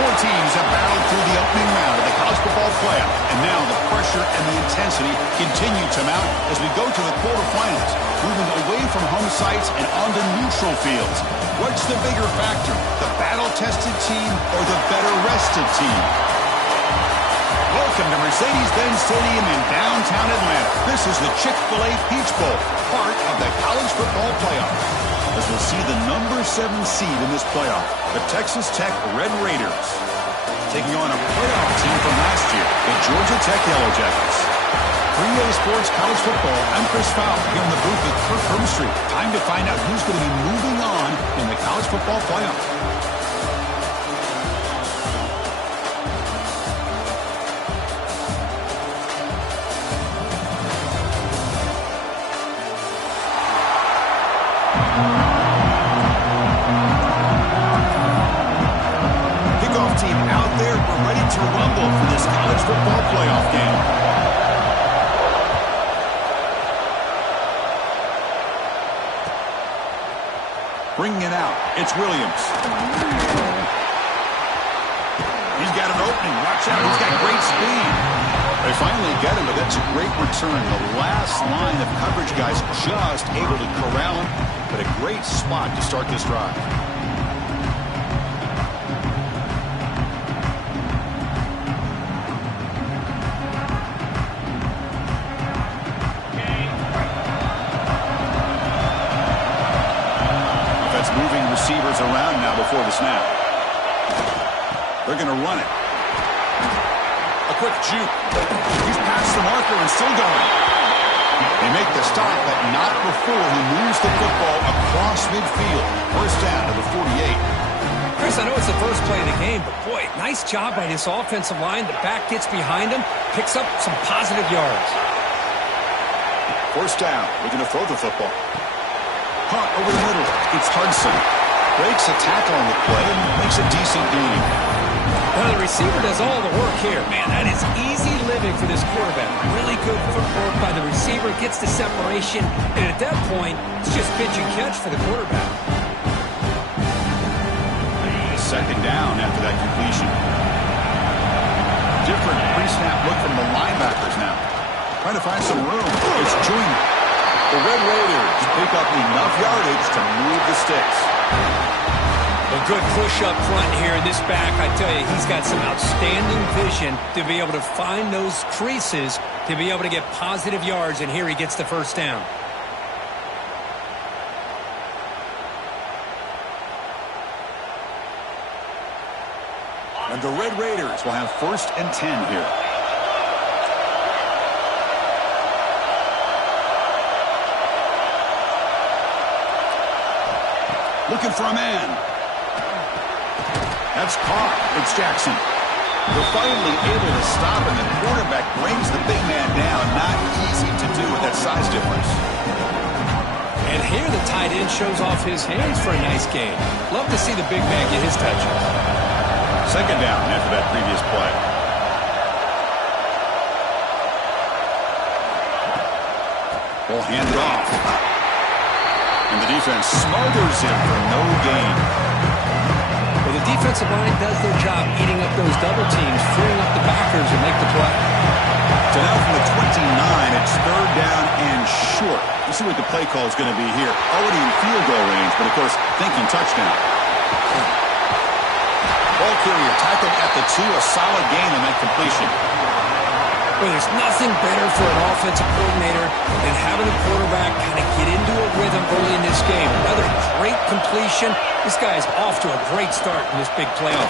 Four teams have battled through the opening round of the college football playoff, and now the pressure and the intensity continue to mount as we go to the quarterfinals, moving away from home sites and onto neutral fields. What's the bigger factor, the battle-tested team or the better-rested team? Welcome to Mercedes-Benz Stadium in downtown Atlanta. This is the Chick-fil-A Peach Bowl, part of the college football playoff. As we'll see the number 7 seed in this playoff, the Texas Tech Red Raiders, taking on a playoff team from last year, the Georgia Tech Yellow Jackets. For EA Sports College Football, I'm Chris Fowler here in the booth with Kirk Herbstreit. Time to find out who's going to be moving on in the college football playoff. Team out there, we're ready to rumble for this college football playoff game. Bringing it out, it's Williams. He's got an opening, watch out, he's got great speed. They finally get him, but that's a great return. The last line of coverage guys just able to corral him, but a great spot to start this drive. Moving receivers around now before the snap. They're going to run it. A quick juke. He's past the marker and still going. They make the stop, but not before he moves the football across midfield. First down to the 48. Chris, I know it's the first play of the game, but boy, nice job by this offensive line. The back gets behind him, picks up some positive yards. First down. We're going to throw the football. Hunt over the middle. It's Hudson. Breaks a tackle on the play and makes a decent gain. Well, the receiver does all the work here. Man, that is easy living for this quarterback. Really good footwork by the receiver. Gets the separation. And at that point, it's just pitch and catch for the quarterback. Second down after that completion. Different pre-snap look from the linebackers now. Trying to find some room. It's Junior. The Red Raiders pick up enough yardage to move the sticks. A good push up front here in this back. I tell you, he's got some outstanding vision to be able to find those creases, to be able to get positive yards, and here he gets the first down. And the Red Raiders will have 1st and 10 here. Looking for a man. That's caught. It's Jackson. They're finally able to stop him. The quarterback brings the big man down. Not easy to do with that size difference. And here the tight end shows off his hands for a nice gain. Love to see the big man get his touches. Second down after that previous play. Ball handed off. And the defense smothers him for no gain. Well, the defensive line does their job eating up those double teams, freeing up the backers and make the play. So now from the 29, it's 3rd down and short. Let's see what the play call is going to be here. Already in field goal range, but of course, thinking touchdown. Ball carrier tackled at the 2, a solid gain on that completion. Well, there's nothing better for an offensive coordinator than having a quarterback kind of get into a rhythm early in this game. Another great completion. This guy is off to a great start in this big playoff.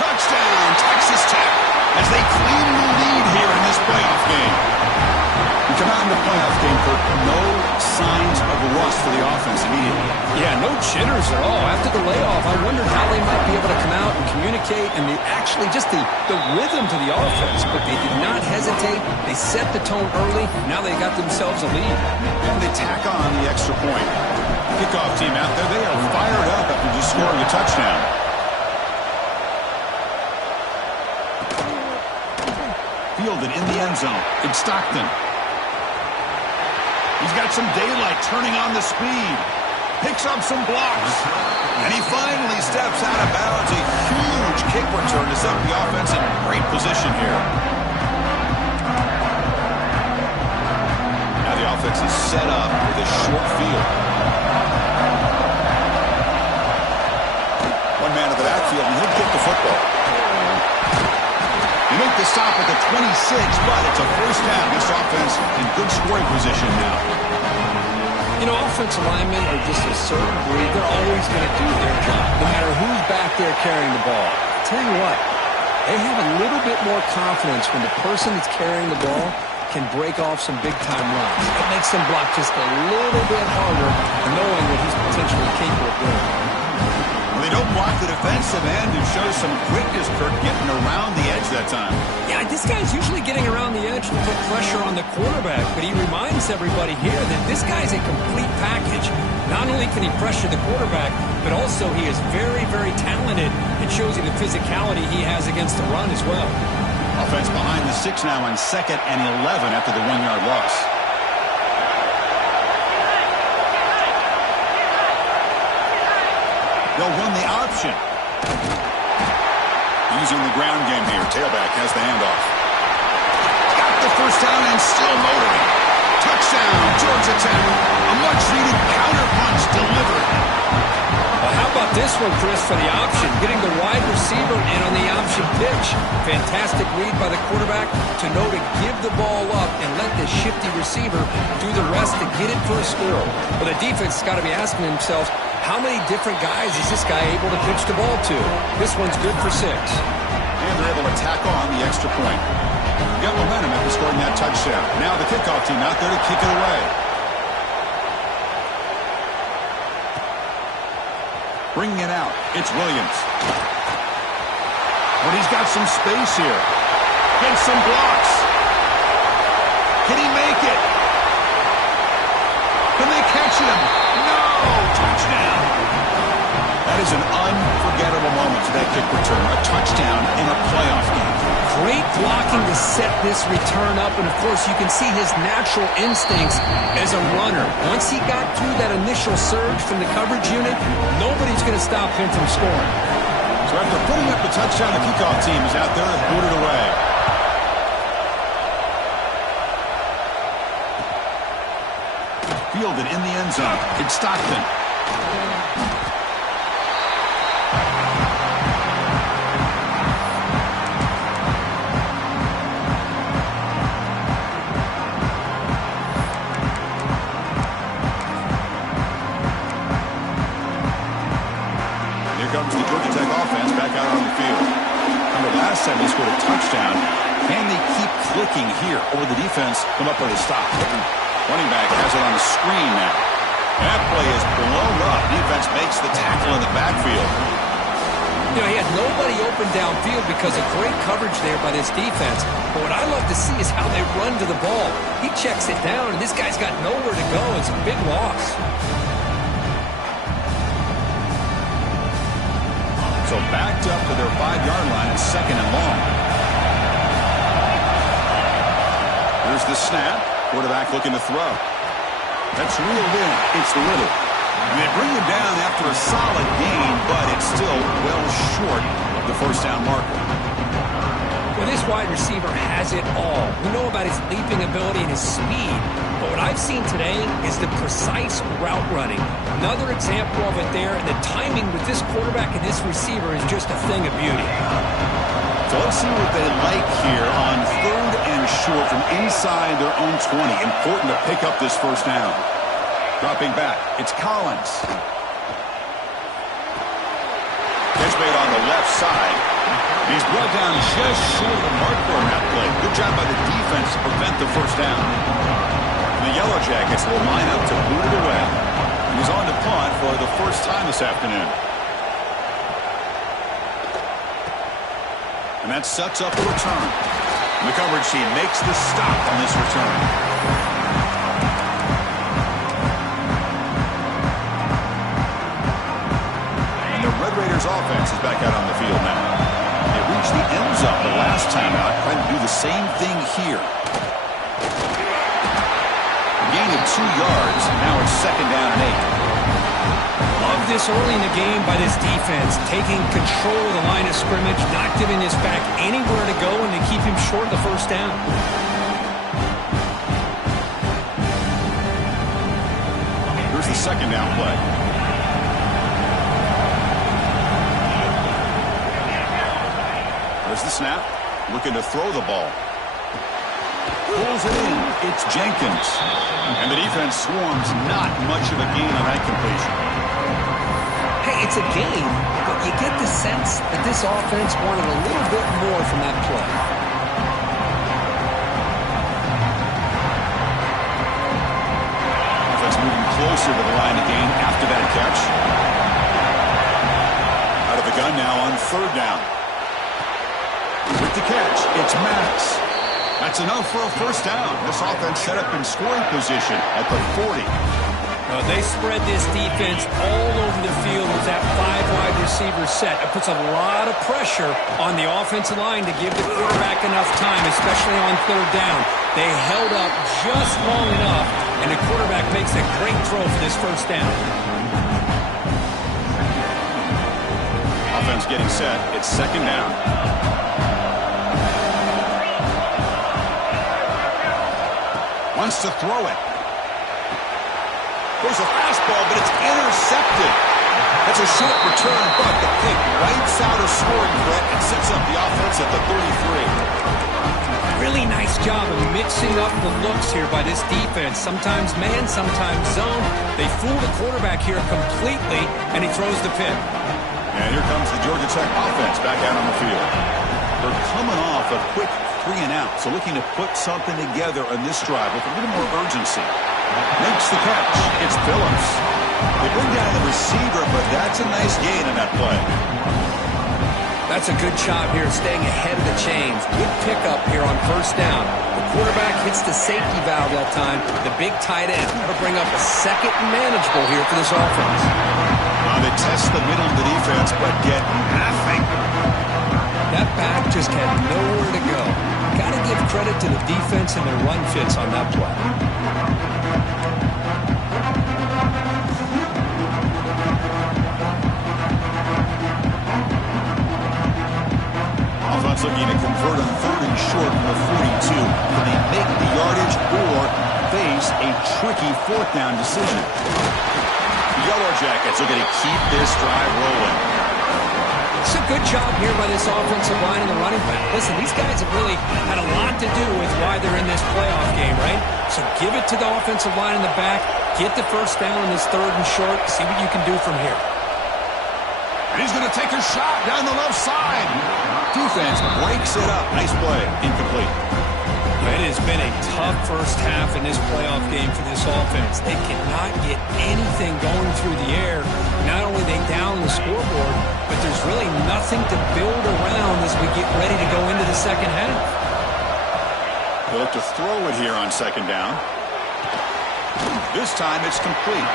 Touchdown, Texas Tech, as they claim the lead here in this playoff game. We come out in the playoff game for no signs of rust for the offense immediately. Yeah, no jitters at all. After the layoff, I wondered how they might be able to come out and communicate and actually just the rhythm to the offense. But they did not hesitate. They set the tone early. Now they got themselves a lead. And they tack on the extra point. Kickoff team out there, they are fired up after just scoring a touchdown. Fielded in the end zone. It's Stockton. He's got some daylight turning on the speed. Picks up some blocks. And he finally steps out of bounds. A huge kick return to set the offense in great position here. Now the offense is set up with a short field. One man of the backfield, and he'll kick the football. They make the stop at the 26, but it's a first down. This offense in good scoring position now. You know, offensive linemen are just a certain breed. They're always going to do their job, no matter who's back there carrying the ball. I tell you what, they have a little bit more confidence when the person that's carrying the ball can break off some big-time runs. It makes them block just a little bit harder, knowing what he's potentially capable of doing. Well, they don't block the defensive end, who shows some quickness, Kirk, getting around the edge that time. Yeah, this guy's usually getting around the edge to put pressure on the quarterback, but he reminds everybody here that this guy's a complete package. Not only can he pressure the quarterback, but also he is very, very talented. It shows you the physicality he has against the run as well. Offense behind the 6 now on 2nd and 11 after the 1-yard loss. They'll run the option. Using the ground game here. Tailback has the handoff. Got the first down and still motoring. Touchdown, Georgia Tech. A much-needed counter-punch delivered. Well, how about this one, Chris, for the option? Getting the wide receiver in on the option pitch. Fantastic read by the quarterback to know to give the ball up and let the shifty receiver do the rest to get it for a score. Well, the defense has got to be asking themselves, how many different guys is this guy able to pitch the ball to? This one's good for 6. And they're able to tack on the extra point. Got momentum after scoring that touchdown. Now the kickoff team out there to kick it away. Bringing it out, it's Williams. But he's got some space here. Gets some blocks. Can he make it? Can they catch him? No! Touchdown! That is an unforgettable moment to that kick return. A touchdown in a playoff game. Great blocking to set this return up, and of course you can see his natural instincts as a runner. Once he got through that initial surge from the coverage unit, nobody's going to stop him from scoring. So after putting up the touchdown, the kickoff team is out there to boot it away. Fielded in the end zone. It's Stockton. Here comes the Georgia Tech offense back out on the field. Remember, last time they scored a touchdown. Can they keep clicking here, or the defense come up with a stop? Running back has it on the screen now. That play is blown up. Defense makes the tackle in the backfield. You know, he had nobody open downfield because of great coverage there by this defense. But what I love to see is how they run to the ball. He checks it down, and this guy's got nowhere to go. It's a big loss. So backed up to their 5-yard line at 2nd and long. Here's the snap. Quarterback looking to throw. That's reeled in. It's Little. And they bring him down after a solid gain, but it's still well short of the first down marker. Well, this wide receiver has it all. We know about his leaping ability and his speed, but what I've seen today is the precise route running. Another example of it there, and the timing with this quarterback and this receiver is just a thing of beauty. So let's see what they like here on 3rd and short from inside their own 20. Important to pick up this first down. Dropping back, it's Collins. Catch made on the left side. He's brought down just short of the marker on that play. Good job by the defense to prevent the first down. The Yellow Jackets will line up to boot it away. He's on to punt for the first time this afternoon. And that sets up a return. And the coverage team makes the stop on this return. And the Red Raiders offense is back out on the field now. They reached the end zone the last time out, trying to do the same thing here. A gain of 2 yards, and now it's 2nd down and 8. Love this early in the game by this defense, taking control of the line of scrimmage, not giving this back anywhere to go, and to keep him short of the first down. Here's the second down play. There's the snap. Looking to throw the ball. Pulls it in. It's Jenkins. And the defense swarms. Not much of a gain on that completion. Hey, it's a gain, but you get the sense that this offense wanted a little bit more from that play. Offense moving closer to the line of gain after that catch. Out of the gun now on third down. With the catch, it's Max. That's enough for a first down. This offense set up in scoring position at the 40. They spread this defense all over the field with that 5-wide receiver set. It puts a lot of pressure on the offensive line to give the quarterback enough time, especially on third down. They held up just long enough, and the quarterback makes a great throw for this first down. Offense getting set. It's second down. Wants to throw it. There's a fastball, but it's intercepted. That's a short return, but the pick wipes out a scoring threat and sets up the offense at the 33. Really nice job of mixing up the looks here by this defense. Sometimes man, sometimes zone. They fool the quarterback here completely, and he throws the pick. And here comes the Georgia Tech offense back out on the field. They're coming off a quick 3-and-out, so looking to put something together on this drive with a little more urgency. Makes the catch. It's Phillips. They bring down the receiver, but that's a nice gain in that play. That's a good job here, staying ahead of the chains. Good pickup here on first down. The quarterback hits the safety valve that time. The big tight end. That'll bring up a second and manageable here for this offense. They test the middle of the defense, but get nothing. That back just had nowhere to go. Got to give credit to the defense and their run fits on that play. Offense looking to convert on third and short from the 42. Can they make the yardage or face a tricky fourth down decision? The Yellow Jackets looking to keep this drive rolling. It's a good job here by this offensive line and the running back. Listen, these guys have really had a lot to do with why they're in this playoff game, right? So give it to the offensive line in the back. Get the first down in this third and short. See what you can do from here. And he's going to take a shot down the left side. Defense breaks it up. Nice play. Incomplete. It has been a tough first half in this playoff game for this offense. They cannot get anything going through the air. Not only are they down the scoreboard, but there's really nothing to build around as we get ready to go into the second half. They'll look to throw it here on second down. This time it's complete.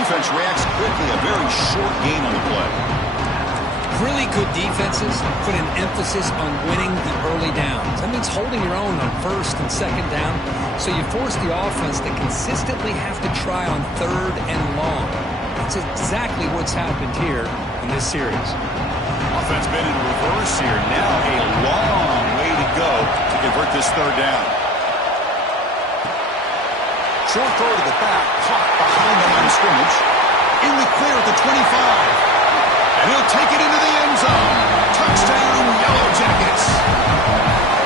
Defense reacts quickly. A very short gain on the play. Really good defenses put an emphasis on winning the early downs. That means holding your own on first and second down. So you force the offense to consistently have to try on third and long. That's exactly what's happened here in this series. Offense been in reverse here. Now a long way to go to convert this third down. Short throw to the back, caught behind the line of scrimmage. In the clear at the 25. And he'll take it into the end zone. Touchdown, Yellow Jackets.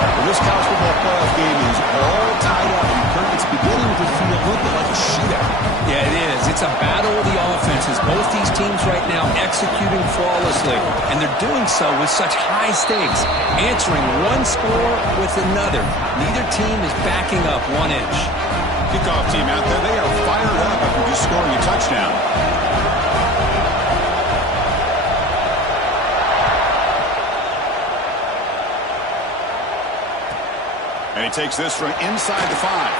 Well, this college football playoff game is all tied up. And Kirk, it's beginning to feel a little bit like a shootout. Yeah, it is. It's a battle of the offenses. Both these teams right now executing flawlessly. And they're doing so with such high stakes. Answering one score with another. Neither team is backing up 1 inch. Kickoff team out there, they are fired up after just scoring a touchdown. And he takes this from inside the 5.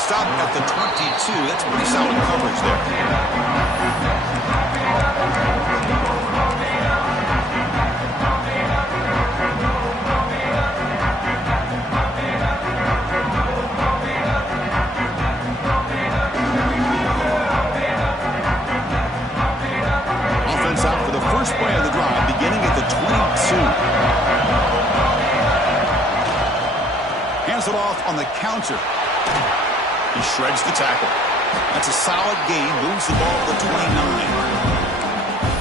Stop at the 22. That's pretty solid coverage there. it off on the counter. He shreds the tackle. That's a solid gain. Moves the ball to the 29.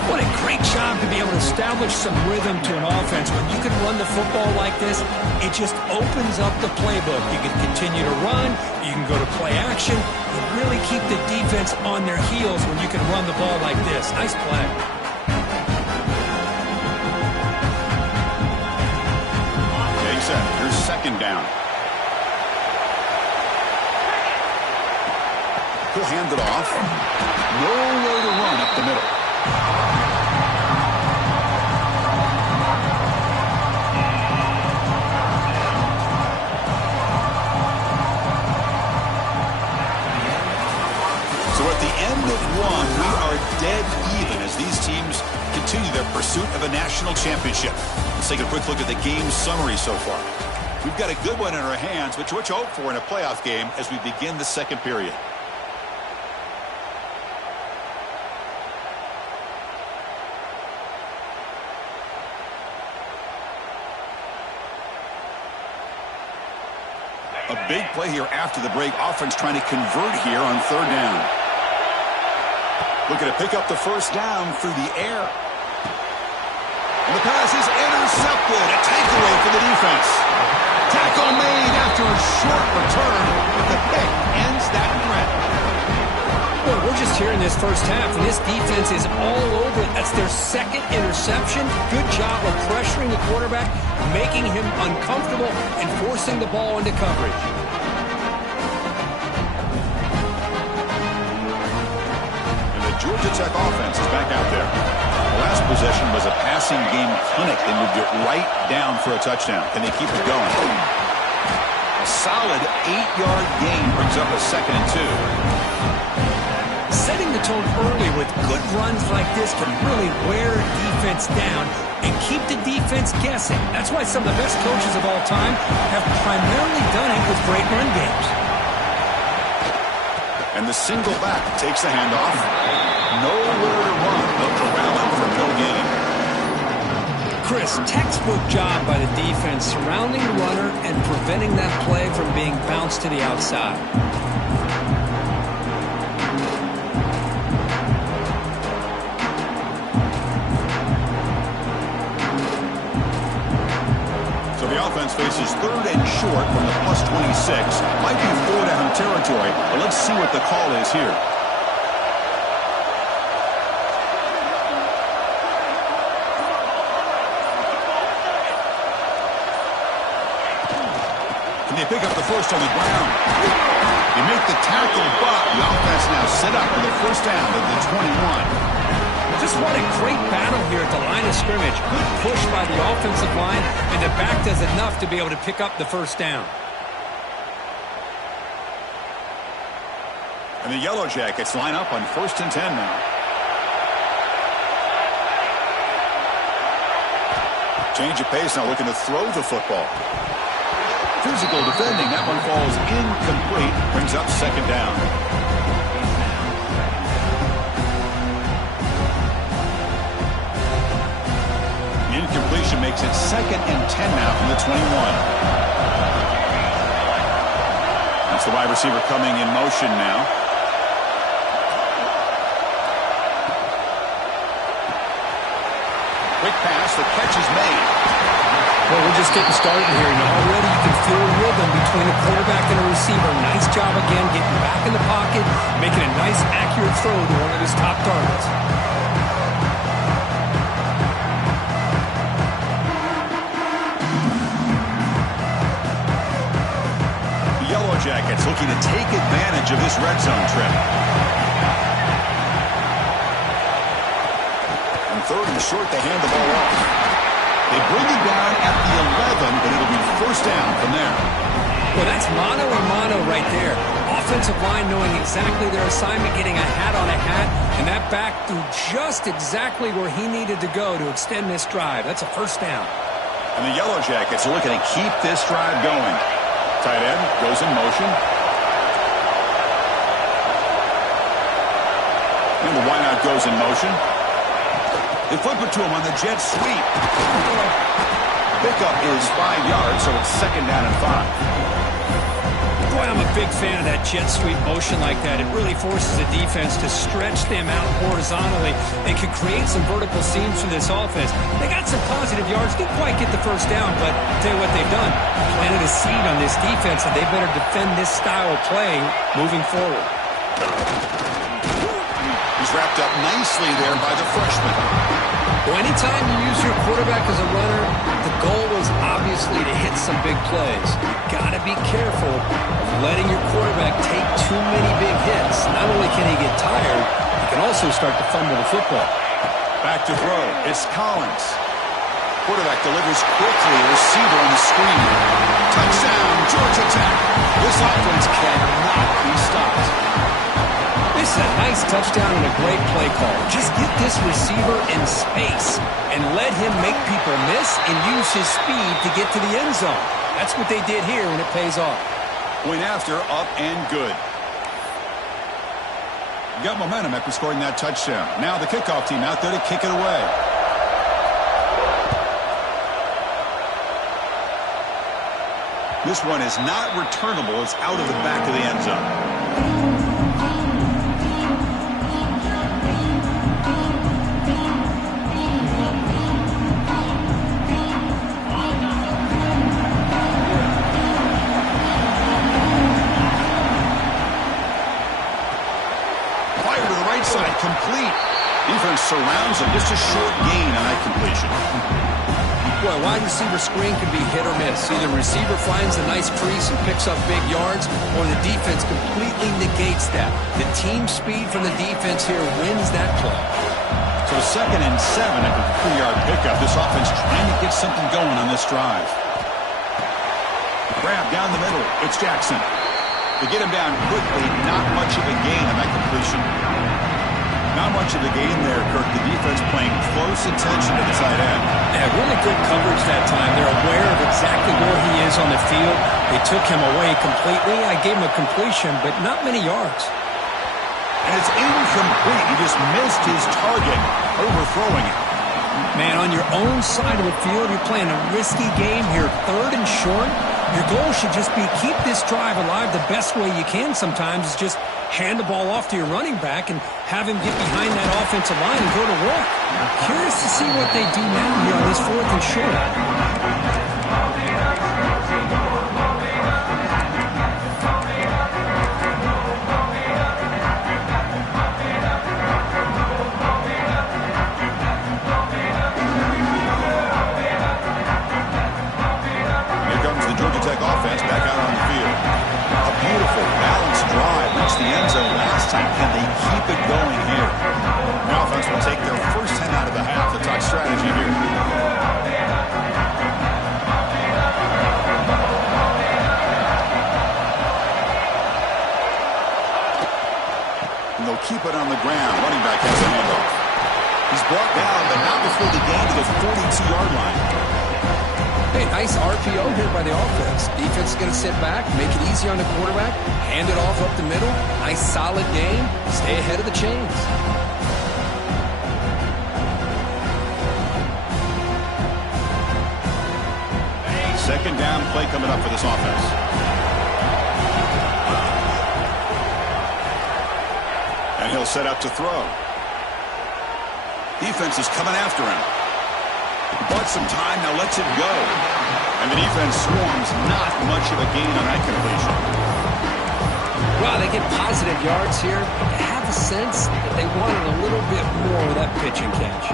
What a great job to be able to establish some rhythm to an offense. When you can run the football like this, it just opens up the playbook. You can continue to run. You can go to play action. You really keep the defense on their heels when you can run the ball like this. Nice play. Okay, set. Here's second down. He'll hand it off. Nowhere to run up the middle. So at the end of one, we are dead even as these teams continue their pursuit of a national championship. Let's take a quick look at the game summary so far. We've got a good one in our hands, which what you hope for in a playoff game as we begin the second period. A big play here after the break. Offense trying to convert here on third down. Looking to pick up the first down through the air. And the pass is intercepted. A takeaway for the defense. Tackle made after a short return, but the pick ends that threat. Well, we're just here in this first half, and this defense is all over it. That's their second interception. Good job of pressuring the quarterback, making him uncomfortable, and forcing the ball into coverage. And the Georgia Tech offense is back out there. The last possession was a passing game clinic. They moved it right down for a touchdown. Can they keep it going? A solid 8-yard gain brings up a 2nd and 2. Setting the tone early with good runs like this can really wear defense down and keep the defense guessing. That's why some of the best coaches of all time have primarily done it with great run games. And the single back takes the handoff. Nowhere to run. No corralling for no gain. Chris, textbook job by the defense surrounding the runner and preventing that play from being bounced to the outside. Offense faces third and short from the +26. Might be 4-down territory, but let's see what the call is here. Can they pick up the first on the ground? They make the tackle, but the offense now set up for the first down at the 21. Just what a great battle here at the line of scrimmage. Good push by the offensive line, and the back does enough to be able to pick up the first down. And the Yellow Jackets line up on 1st and 10 now. Change of pace now, looking to throw the football. Physical defending. That one falls incomplete. Brings up 2nd down. Incompletion makes it 2nd and 10 now from the 21. That's the wide receiver coming in motion now. Quick pass, the catch is made. Well, we're just getting started here. And already you can feel a rhythm between the quarterback and the receiver. Nice job again getting back in the pocket, making a nice accurate throw to one of his top targets. Jackets looking to take advantage of this red zone trip. And 3rd and short, they hand the ball off. They bring it down at the 11, but it'll be first down from there. Well, that's mano a mano right there. Offensive line knowing exactly their assignment, getting a hat on a hat, and that back threw just exactly where he needed to go to extend this drive. That's a first down. And the Yellow Jackets are looking to keep this drive going. Tight end goes in motion. And the wideout goes in motion. They flip it to him on the jet sweep. Pickup is 5 yards, so it's 2nd down and 5. Boy, I'm a big fan of that jet sweep motion like that. It really forces the defense to stretch them out horizontally and can create some vertical seams for this offense. They got some positive yards, didn't quite get the first down, but I'll tell you what they've done. Planted a seed on this defense, and they better defend this style of playing moving forward. He's wrapped up nicely there by the freshman. Well, anytime you use your quarterback as a runner, the goal is obviously to hit some big plays. You've got to be careful of letting your quarterback take too many big hits. Not only can he get tired, he can also start to fumble the football. Back to throw. It's Collins. Quarterback delivers quickly. Receiver on the screen. Touchdown, Georgia Tech. This offense cannot be stopped. This is a nice touchdown and a great play call. Just get this receiver in space and let him make people miss and use his speed to get to the end zone. That's what they did here, and it pays off. Point after, up and good. Got momentum after scoring that touchdown. Now the kickoff team out there to kick it away. This one is not returnable. It's out of the back of the end zone. Complete. Defense surrounds him. Just a short gain on that completion. Boy, wide receiver screen can be hit or miss. Either receiver finds a nice crease and picks up big yards, or the defense completely negates that. The team speed from the defense here wins that play. So 2nd and 7 after the 3-yard pickup. This offense trying to get something going on this drive. Grab down the middle. It's Jackson. To get him down quickly, not much of a gain on that completion. Not much of a gain there, Kirk. The defense paying close attention to the tight end. Yeah, really good coverage that time. They're aware of exactly where he is on the field. They took him away completely. I gave him a completion, but not many yards. And it's incomplete. He just missed his target, overthrowing it. Man, on your own side of the field, you're playing a risky game here, 3rd and short. Your goal should just be keep this drive alive the best way you can sometimes is just hand the ball off to your running back and have him get behind that offensive line and go to work. Curious to see what they do now here on this 4th and short. Offense back out on the field. A beautiful, balanced drive. Reached the end zone last time. Can they keep it going here? The offense will take their first 10 out of the half. The top strategy here. And they'll keep it on the ground. Running back has a handoff. He's brought down, but not before the gain to the 42-yard line. Hey, nice RPO here by the offense. Defense is going to sit back, make it easy on the quarterback, hand it off up the middle. Nice solid game. Stay ahead of the chains. 2nd down play coming up for this offense. And he'll set up to throw. Defense is coming after him. Bought some time, now lets it go. And the defense swarms, not much of a gain on that completion. Wow, they get positive yards here. I have a sense that they wanted a little bit more of that pitch and catch.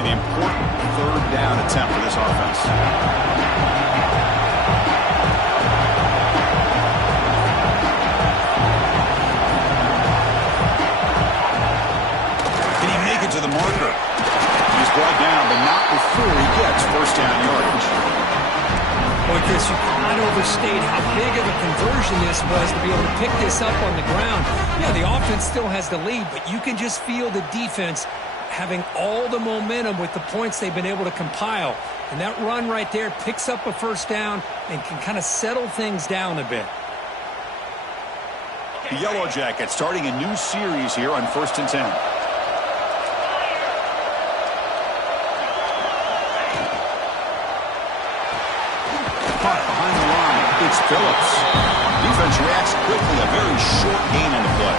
An important 3rd down attempt for this offense. To the marker. He's brought down, but not before he gets 1st down yardage. Boy, Chris, you cannot overstate how big of a conversion this was to be able to pick this up on the ground. Yeah, the offense still has the lead, but you can just feel the defense having all the momentum with the points they've been able to compile. And that run right there picks up a 1st down and can kind of settle things down a bit. The Yellow Jackets starting a new series here on 1st and 10. Puck behind the line. It's Phillips. Defense reacts quickly. A very short gain on the play.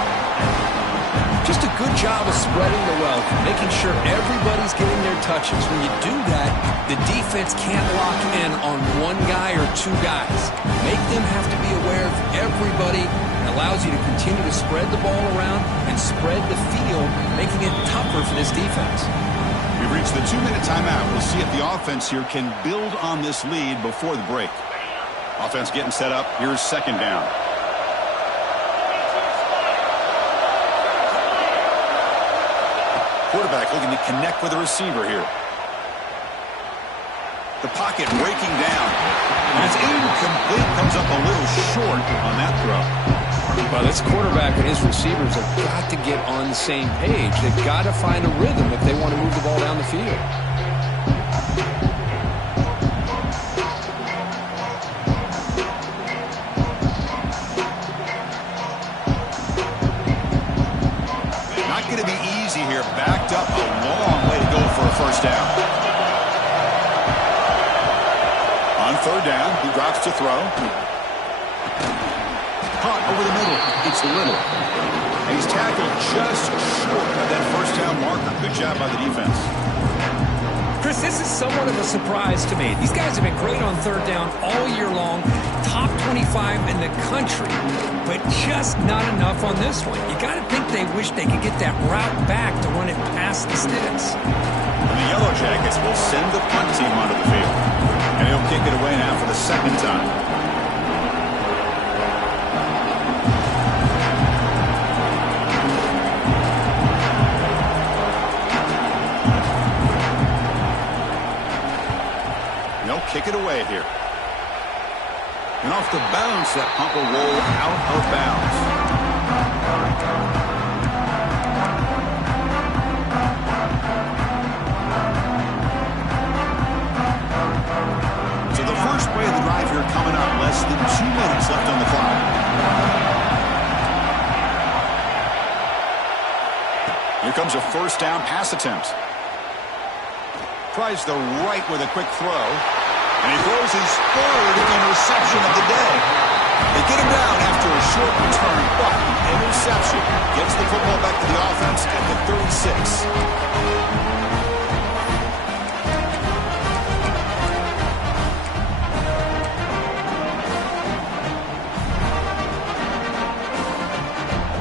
Just a good job of spreading the wealth, making sure everybody's getting their touches. When you do that, the defense can't lock in on one guy or two guys. Make them have to be aware of everybody. It allows you to continue to spread the ball around and spread the field, making it tougher for this defense. We've reached the 2-minute timeout. We'll see if the offense here can build on this lead before the break. Offense getting set up. Here's 2nd down. Quarterback looking to connect with the receiver here. The pocket breaking down. And it's incomplete. Comes up a little short on that throw. Well, this quarterback and his receivers have got to get on the same page. They've got to find a rhythm if they want to move the ball down the field. Not going to be easy here. Backed up a long way to go for a 1st down. On 3rd down, he drops to throw. Caught over the middle. It's Little. And he's tackled just short of that 1st down marker. Good job by the defense. Chris, this is somewhat of a surprise to me. These guys have been great on 3rd down all year long. Top 25 in the country, but just not enough on this one. You got to think they wish they could get that route back to run it past the sticks. And the Yellow Jackets will send the punt team onto the field. And he'll kick it away now for the 2nd time. They'll kick it away here. And off the bounce, that punt will roll out of bounds. So the first play of the drive here coming up. Less than 2 minutes left on the clock. Here comes a 1st down pass attempt. Tries the right with a quick throw. And he throws his 3rd interception of the day. They get him down after a short return, but the interception gets the football back to the offense at the 36.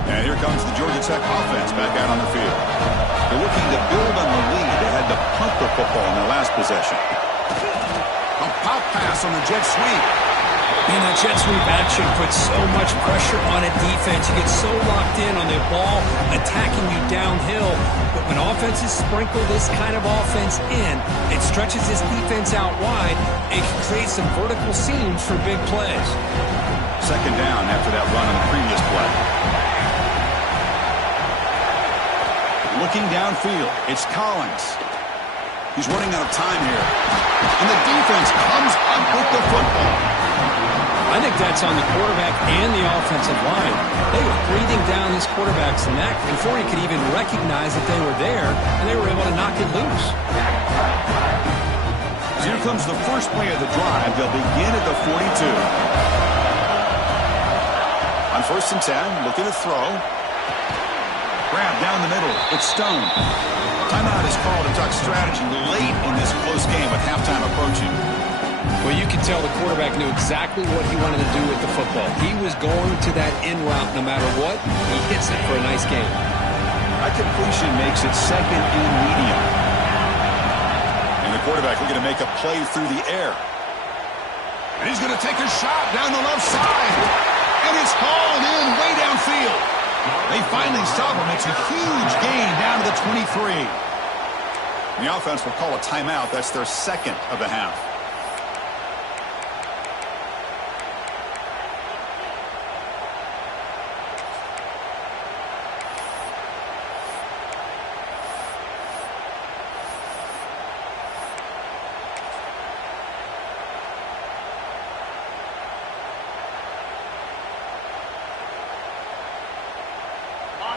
And here comes the Georgia Tech offense back out on the field. They're looking to build on the lead. They had to punt the football in their last possession. A pop pass on the jet sweep. Man, that jet sweep action puts so much pressure on a defense. You get so locked in on the ball attacking you downhill. But when offenses sprinkle this kind of offense in, it stretches this defense out wide. It can create some vertical seams for big plays. 2nd down after that run on the previous play. Looking downfield, it's Collins. He's running out of time here. And the defense comes up with the football. I think that's on the quarterback and the offensive line. They were breathing down this quarterback's neck before he could even recognize that they were there, and they were able to knock it loose. So here comes the first play of the drive. They'll begin at the 42. On 1st and 10, looking to throw. Grab down the middle. It's Stone. Timeout is called to talk strategy late in this close game with halftime approaching. Well, you can tell the quarterback knew exactly what he wanted to do with the football. He was going to that in route no matter what. He hits it for a nice game. That completion makes it 2nd and medium. And the quarterback looking to make a play through the air. And he's going to take a shot down the left side. And it's hauled in way downfield. They finally stop him. It's a huge gain down to the 23. The offense will call a timeout. That's their 2nd of the half.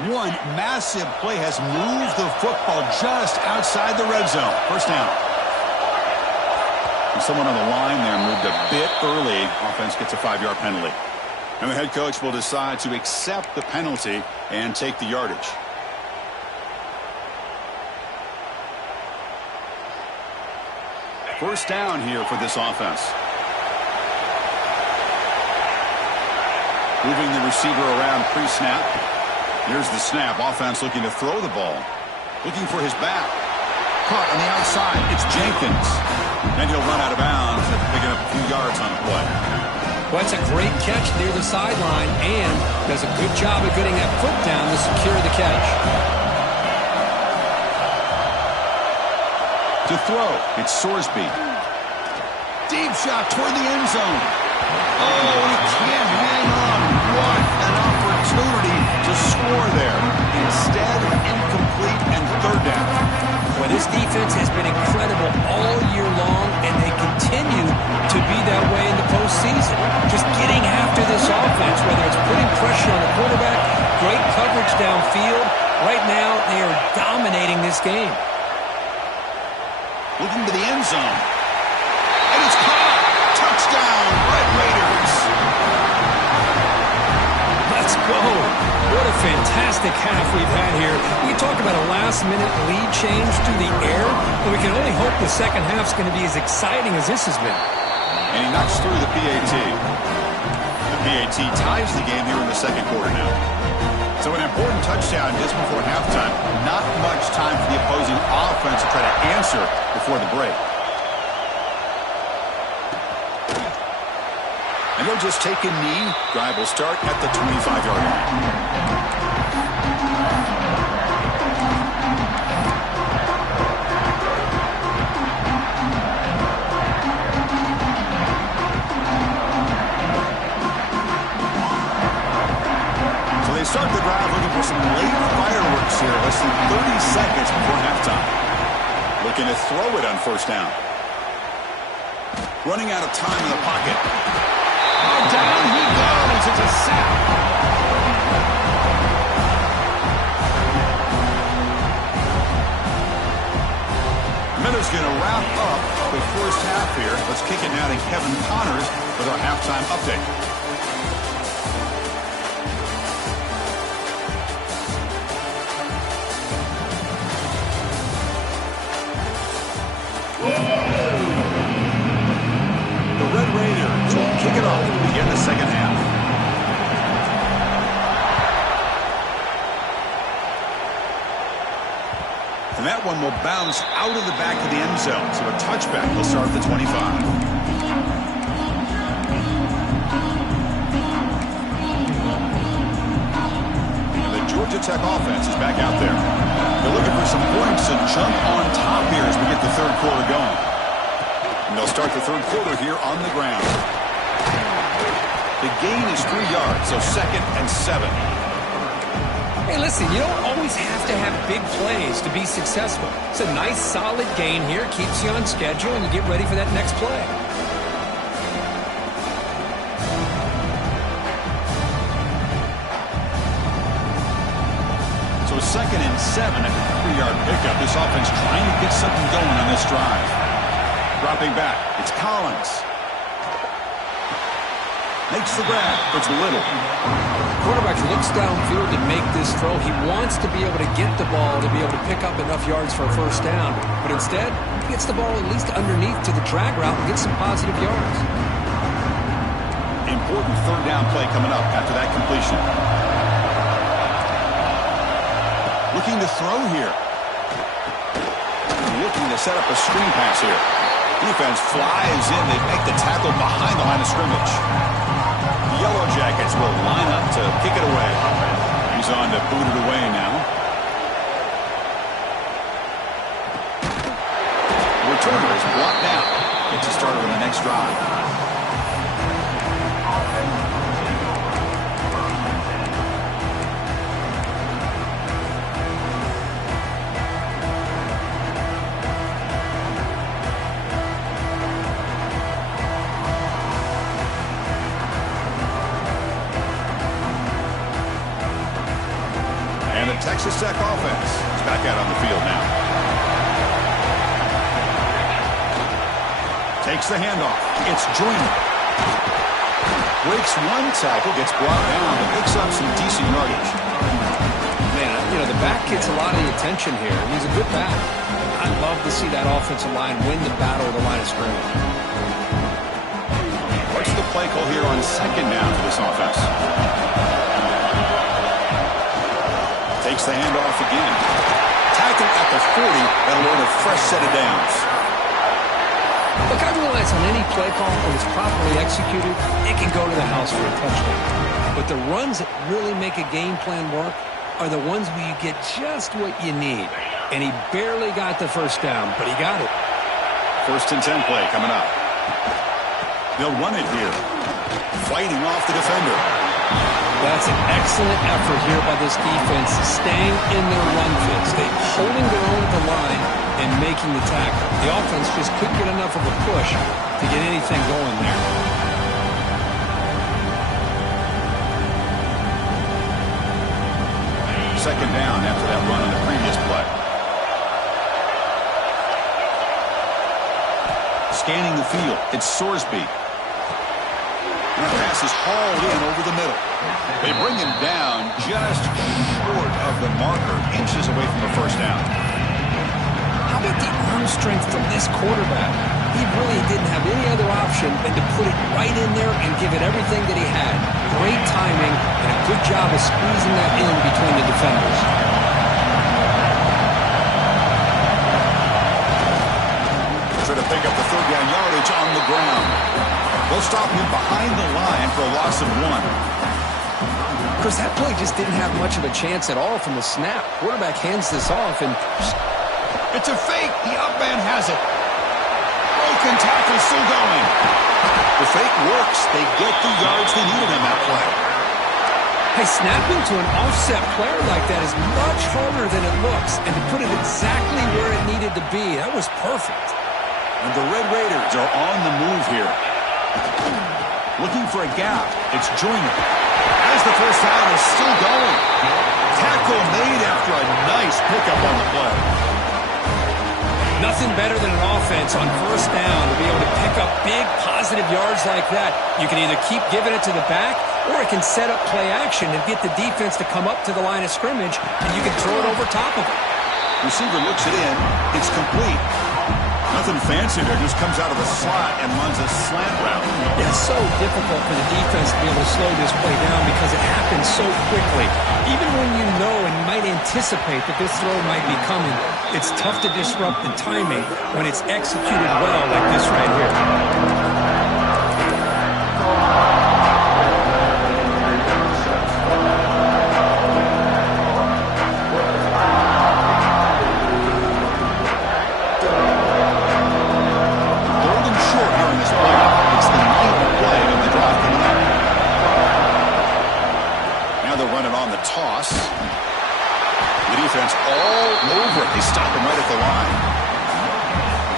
One massive play has moved the football just outside the red zone. First down. And someone on the line there moved a bit early. Offense gets a 5-yard penalty. And the head coach will decide to accept the penalty and take the yardage. First down here for this offense. Moving the receiver around pre-snap. Here's the snap. Offense looking to throw the ball. Looking for his back. Caught on the outside. It's Jenkins. And he'll run out of bounds after picking up a few yards on the play. Well, it's a great catch near the sideline and does a good job of getting that foot down to secure the catch. To throw, it's Sorsby. Deep shot toward the end zone. Oh, he can't hang on. What an opportunity to score there. Instead, incomplete and third down. Well, this defense has been incredible all year long, and they continue to be that way in the postseason. Just getting after this offense, whether it's putting pressure on the quarterback, great coverage downfield. Right now, they are dominating this game. Looking to the end zone. And it's caught. Touchdown, Red Raiders. Let's go. What a fantastic half we've had here. We talk about a last-minute lead change through the air, and we can only hope the second half's going to be as exciting as this has been. And he knocks through the PAT. The PAT ties the game here in the second quarter now. So an important touchdown just before halftime. Not much time for the opposing offense to try to answer before the break. And they'll just take a knee. Drive will start at the 25-yard line. Start the drive looking for some late fireworks here. Less than 30 seconds before halftime. Looking to throw it on first down. Running out of time in the pocket. Oh, down he goes. It's a sack. Miller's going to wrap up the first half here. Let's kick it now to Kevin Connors with our halftime update. Kick it off to begin the second half. And that one will bounce out of the back of the end zone. So a touchback will start at the 25. And the Georgia Tech offense is back out there. They're looking for some points to jump on top here as we get the third quarter going. And they'll start the third quarter here on the ground. The gain is 3 yards, so 2nd and 7. Hey, listen, you don't always have to have big plays to be successful. It's a nice, solid gain here. Keeps you on schedule, and you get ready for that next play. So 2nd and 7 at the 3-yard pickup. This offense trying to get something going on this drive. Dropping back, it's Collins. Makes the grab. It's Little. Quarterback looks downfield to make this throw. He wants to be able to get the ball to be able to pick up enough yards for a first down. But instead, he gets the ball at least underneath to the drag route and gets some positive yards. Important third down play coming up after that completion. Looking to throw here. Looking to set up a screen pass here. Defense flies in. They make the tackle behind the line of scrimmage. The Yellow Jackets will line up to kick it away. He's on to boot it away now. The returner is blocked out. Gets you started on the next drive. Texas Tech offense is back out on the field now. Takes the handoff. It's Joyner. Breaks one tackle, gets brought down, but picks up some decent yardage. Man, you know, the back gets a lot of the attention here. He's a good back. I'd love to see that offensive line win the battle of the line of scrimmage. What's the play call here on second down for this offense? Takes the handoff again. Tackled at the 40. That'll earn a fresh set of downs. Look, I realize on any play call, when it's properly executed, it can go to the house for a touchdown. But the runs that really make a game plan work are the ones where you get just what you need. And he barely got the first down, but he got it. 1st and 10 play coming up. They'll run it here. Fighting off the defender. That's an excellent effort here by this defense, staying in their run fits. They're holding their own at the line and making the tackle. The offense just couldn't get enough of a push to get anything going there. Second down after that run on the previous play. Scanning the field, it's Sorsby. And the pass is hauled in over the middle. They bring him down just short of the marker, inches away from the first down. How about the arm strength from this quarterback? He really didn't have any other option than to put it right in there and give it everything that he had. Great timing and a good job of squeezing that in between the defenders. Try to pick up the third down yardage on the ground. They'll stop him behind the line for a loss of 1. Of course, that play just didn't have much of a chance at all from the snap. Quarterback hands this off and... It's a fake. The up man has it. Broken tackle still going. The fake works. They get the yards they needed on that play. Hey, snapping to an offset player like that is much harder than it looks. And to put it exactly where it needed to be, that was perfect. And the Red Raiders are on the move here. Looking for a gap. It's Joyner. As the first down is still going. Tackle made after a nice pickup on the play. Nothing better than an offense on first down to be able to pick up big positive yards like that. You can either keep giving it to the back, or it can set up play action and get the defense to come up to the line of scrimmage, and you can throw it over top of it. Receiver looks it in. It's complete. Nothing fancy there. Just comes out of the slot and runs a slant route. Yeah, it's so difficult for the defense to be able to slow this play down because it happens so quickly. Even when you know and might anticipate that this throw might be coming, it's tough to disrupt the timing when it's executed well like this right here. Toss. The defense all over it. They stop him right at the line.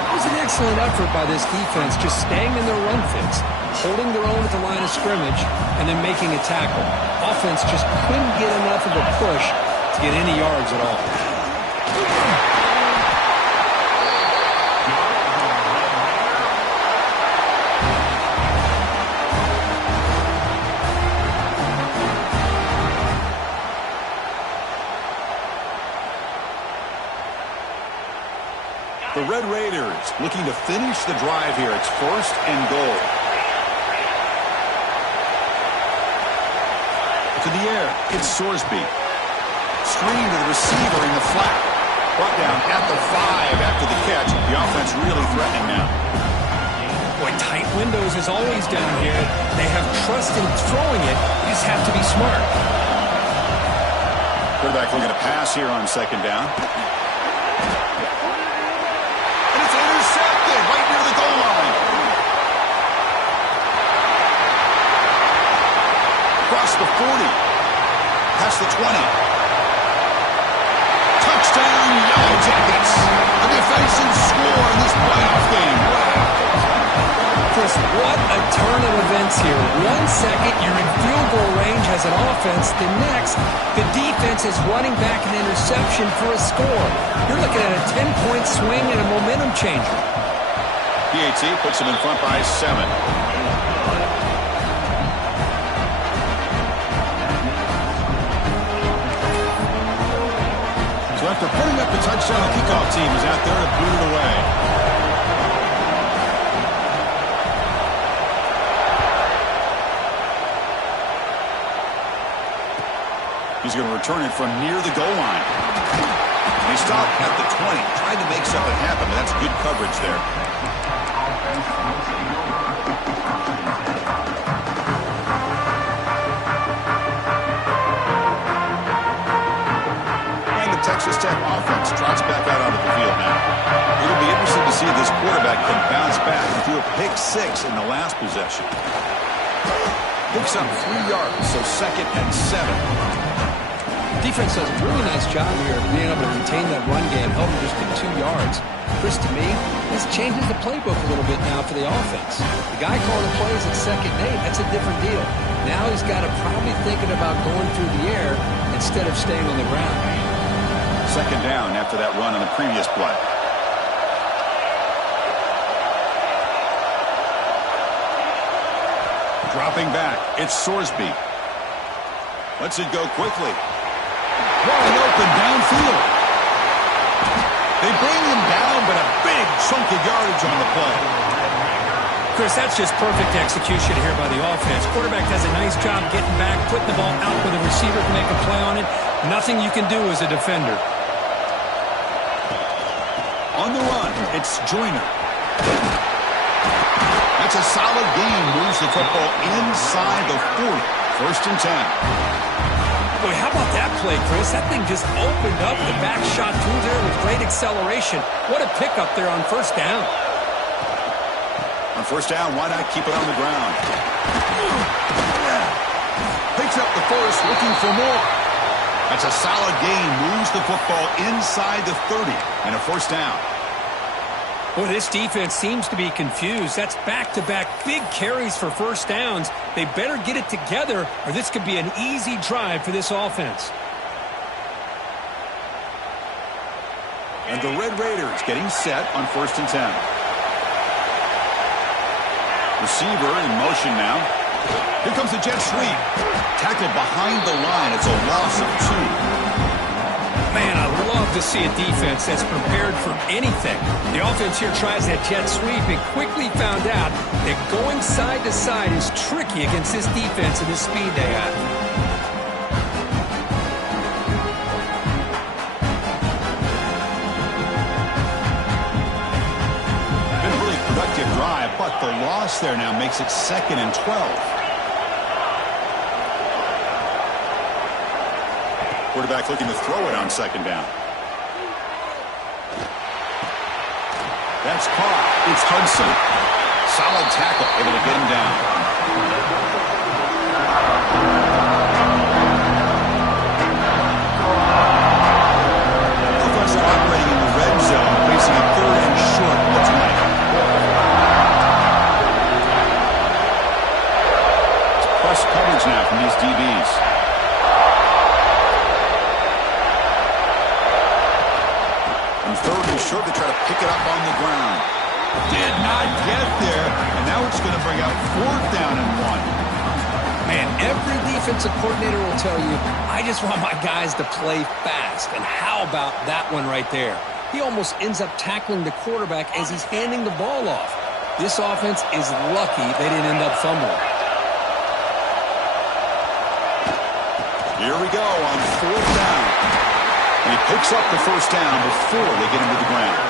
It was an excellent effort by this defense, just staying in their run fits, holding their own at the line of scrimmage, and then making a tackle. Offense just couldn't get enough of a push to get any yards at all. The Red Raiders looking to finish the drive here. It's 1st and goal. To the air, it's Sorsby. Screen to the receiver in the flat. Brought down at the 5 after the catch. The offense really threatening now. Boy, tight windows as always down here. They have trust in throwing it. You just have to be smart. Quarterback looking to pass here on second down. The 40, past the 20. Touchdown, Yellow Jackets. A defensive score in this playoff game. Chris, what a turn of events here. 1 second, you're in field goal range, as an offense, then next, the defense is running back an interception for a score. You're looking at a 10-point swing and a momentum changer. PAT puts them in front by 7. So after putting up the touchdown, the kickoff team is out there to boot it away. He's going to return it from near the goal line. They stop at the 20, trying to make something happen. That's good coverage there. And the Texas Tech offense trots back out onto the field now. It'll be interesting to see if this quarterback can bounce back and threw a pick 6 in the last possession. Picks up 3 yards, so 2nd and 7. Defense does a really nice job here of being able to contain that run game, held him just to 2 yards. Chris, to me, this changes the playbook a little bit now for the offense. The guy calling the plays at 2nd and 8, that's a different deal. Now he's got to probably thinking about going through the air instead of staying on the ground. 2nd down after that run on the previous play. Dropping back, it's Sorsby. Lets it go quickly. Wide open downfield. They bring him down, but a big chunk of yardage on the play. Chris, that's just perfect execution here by the offense. Quarterback does a nice job getting back, putting the ball out where the receiver can make a play on it. Nothing you can do as a defender. On the run, it's Joyner. That's a solid gain. Moves the football inside the 40. 1st and 10. Boy, how about that play, Chris? That thing just opened up the back shot through there with great acceleration. What a pickup there on 1st down. On 1st down, why not keep it on the ground? Picks up the 1st, looking for more. That's a solid gain. Moves the football inside the 30 and a 1st down. Boy, this defense seems to be confused. That's back-to-back big carries for 1st downs. They better get it together, or this could be an easy drive for this offense. And the Red Raiders getting set on 1st and 10. Receiver in motion now. Here comes the jet sweep. Tackled behind the line. It's a loss of 2. Man, I love to see a defense that's prepared for anything. The offense here tries that jet sweep and quickly found out that going side to side is tricky against this defense and the speed they have. Been a really productive drive, but the loss there now makes it 2nd and 12. Quarterback looking to throw it on 2nd down. That's caught. It's Hudson. Solid tackle, able to get him down. Offense operating in the red zone, facing a 3rd and short tonight. Plus coverage now from these DBs. And 3rd and short to try to pick it up on the ground. Did not get there, and now it's going to bring out 4th down and 1. Man, every defensive coordinator will tell you, I just want my guys to play fast. And how about that one right there? He almost ends up tackling the quarterback as he's handing the ball off. This offense is lucky they didn't end up fumbling. Here we go on 4th down. And he picks up the 1st down before they get him to the ground.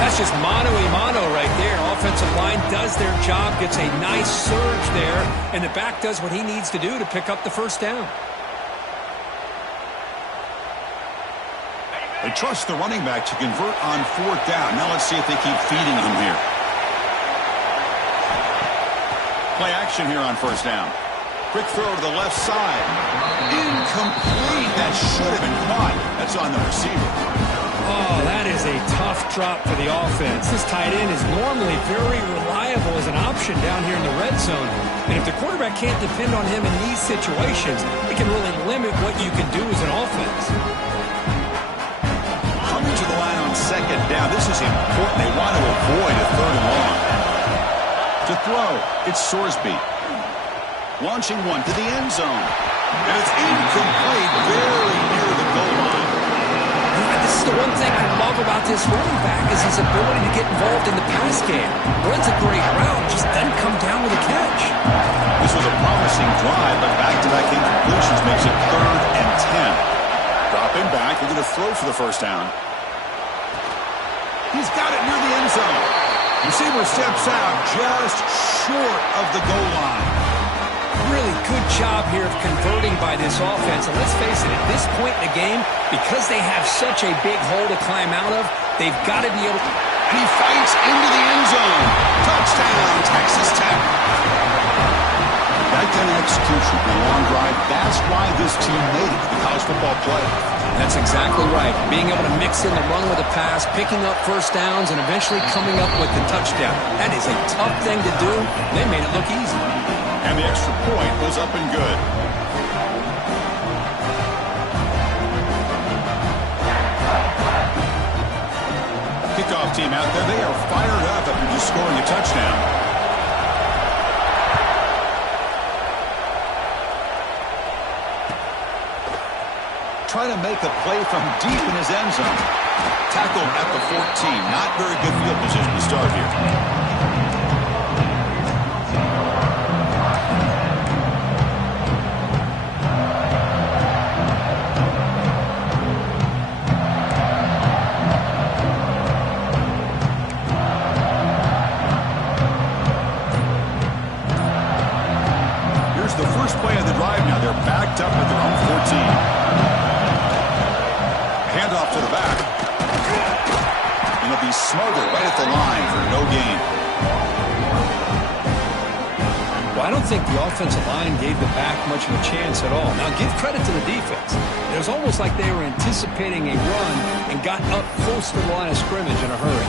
That's just mano-a-mano right there. Offensive line does their job, gets a nice surge there, and the back does what he needs to do to pick up the 1st down. They trust the running back to convert on 4th down. Now let's see if they keep feeding him here. Play action here on 1st down. Quick throw to the left side. Incomplete. That should have been caught. That's on the receiver. Oh, that is a a tough drop for the offense. This tight end is normally very reliable as an option down here in the red zone. And if the quarterback can't depend on him in these situations, it can really limit what you can do as an offense. Coming to the line on second down. This is important. They want to avoid a third and long. To throw, it's Sorsby. Launching one to the end zone. And it's incomplete, very near the goal line. This is the one thing I love about this running back is his ability to get involved in the pass game. Runs a great route, just doesn't come down with a catch. This was a promising drive, but back-to-back incompletions makes it 3rd and 10. Dropping back, they're going to throw for the first down. He's got it near the end zone. Receiver steps out just short of the goal line. Really good job here of converting by this offense. And let's face it, at this point in the game, because they have such a big hole to climb out of, they've got to be able to... And he fights into the end zone. Touchdown, Texas Tech. That kind of execution, a long drive, that's why this team made it to the college football playoff. That's exactly right. Being able to mix in the run with a pass, picking up first downs, and eventually coming up with the touchdown. That is a tough thing to do. They made it look easy. And the extra point was up and good. Kickoff team out there. They are fired up after just scoring a touchdown. Trying to make a play from deep in his end zone. Tackled at the 14. Not very good field position to start here. Backed up at their own 14. Handoff to the back. And it'll be smothered right at the line for no gain. Well, I don't think the offensive line gave the back much of a chance at all. Now, give credit to the defense. It was almost like they were anticipating a run and got up close to the line of scrimmage in a hurry.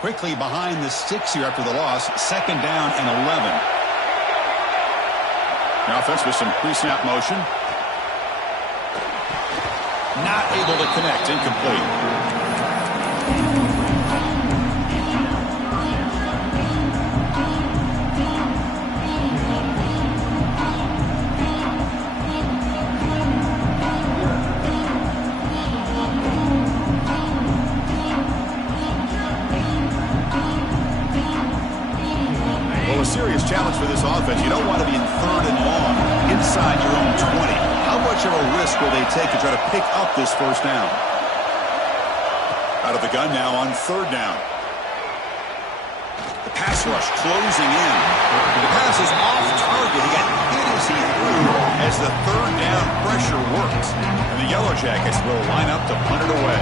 Quickly behind the sticks here after the loss. 2nd down and 11. The offense with some pre-snap motion. Not able to connect. Incomplete. Serious challenge for this offense. You don't want to be in 3rd and long inside your own 20. How much of a risk will they take to try to pick up this first down? Out of the gun now on 3rd down. The pass rush closing in. The pass is off target. He got hit as he threw as the 3rd down pressure works. And the Yellow Jackets will line up to punt it away.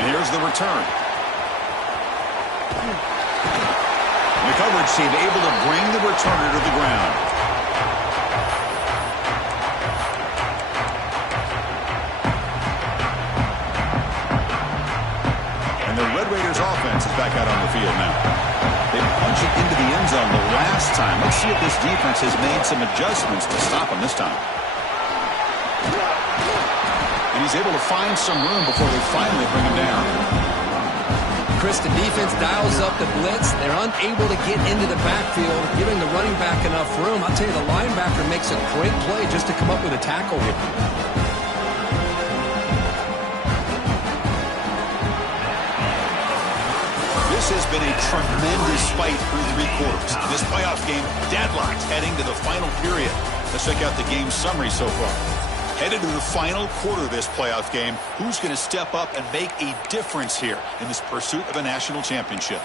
And here's the return. The coverage team able to bring the returner to the ground. And the Red Raiders offense is back out on the field now. They punch it into the end zone the last time. Let's see if this defense has made some adjustments to stop them this time. And he's able to find some room before they finally bring him down. Chris, the defense dials up the blitz. They're unable to get into the backfield, giving the running back enough room. I'll tell you, the linebacker makes a great play just to come up with a tackle here. This has been a tremendous fight through 3 quarters. This playoff game deadlocked heading to the final period. Let's check out the game summary so far. Headed to the final quarter of this playoff game, who's going to step up and make a difference here in this pursuit of a national championship?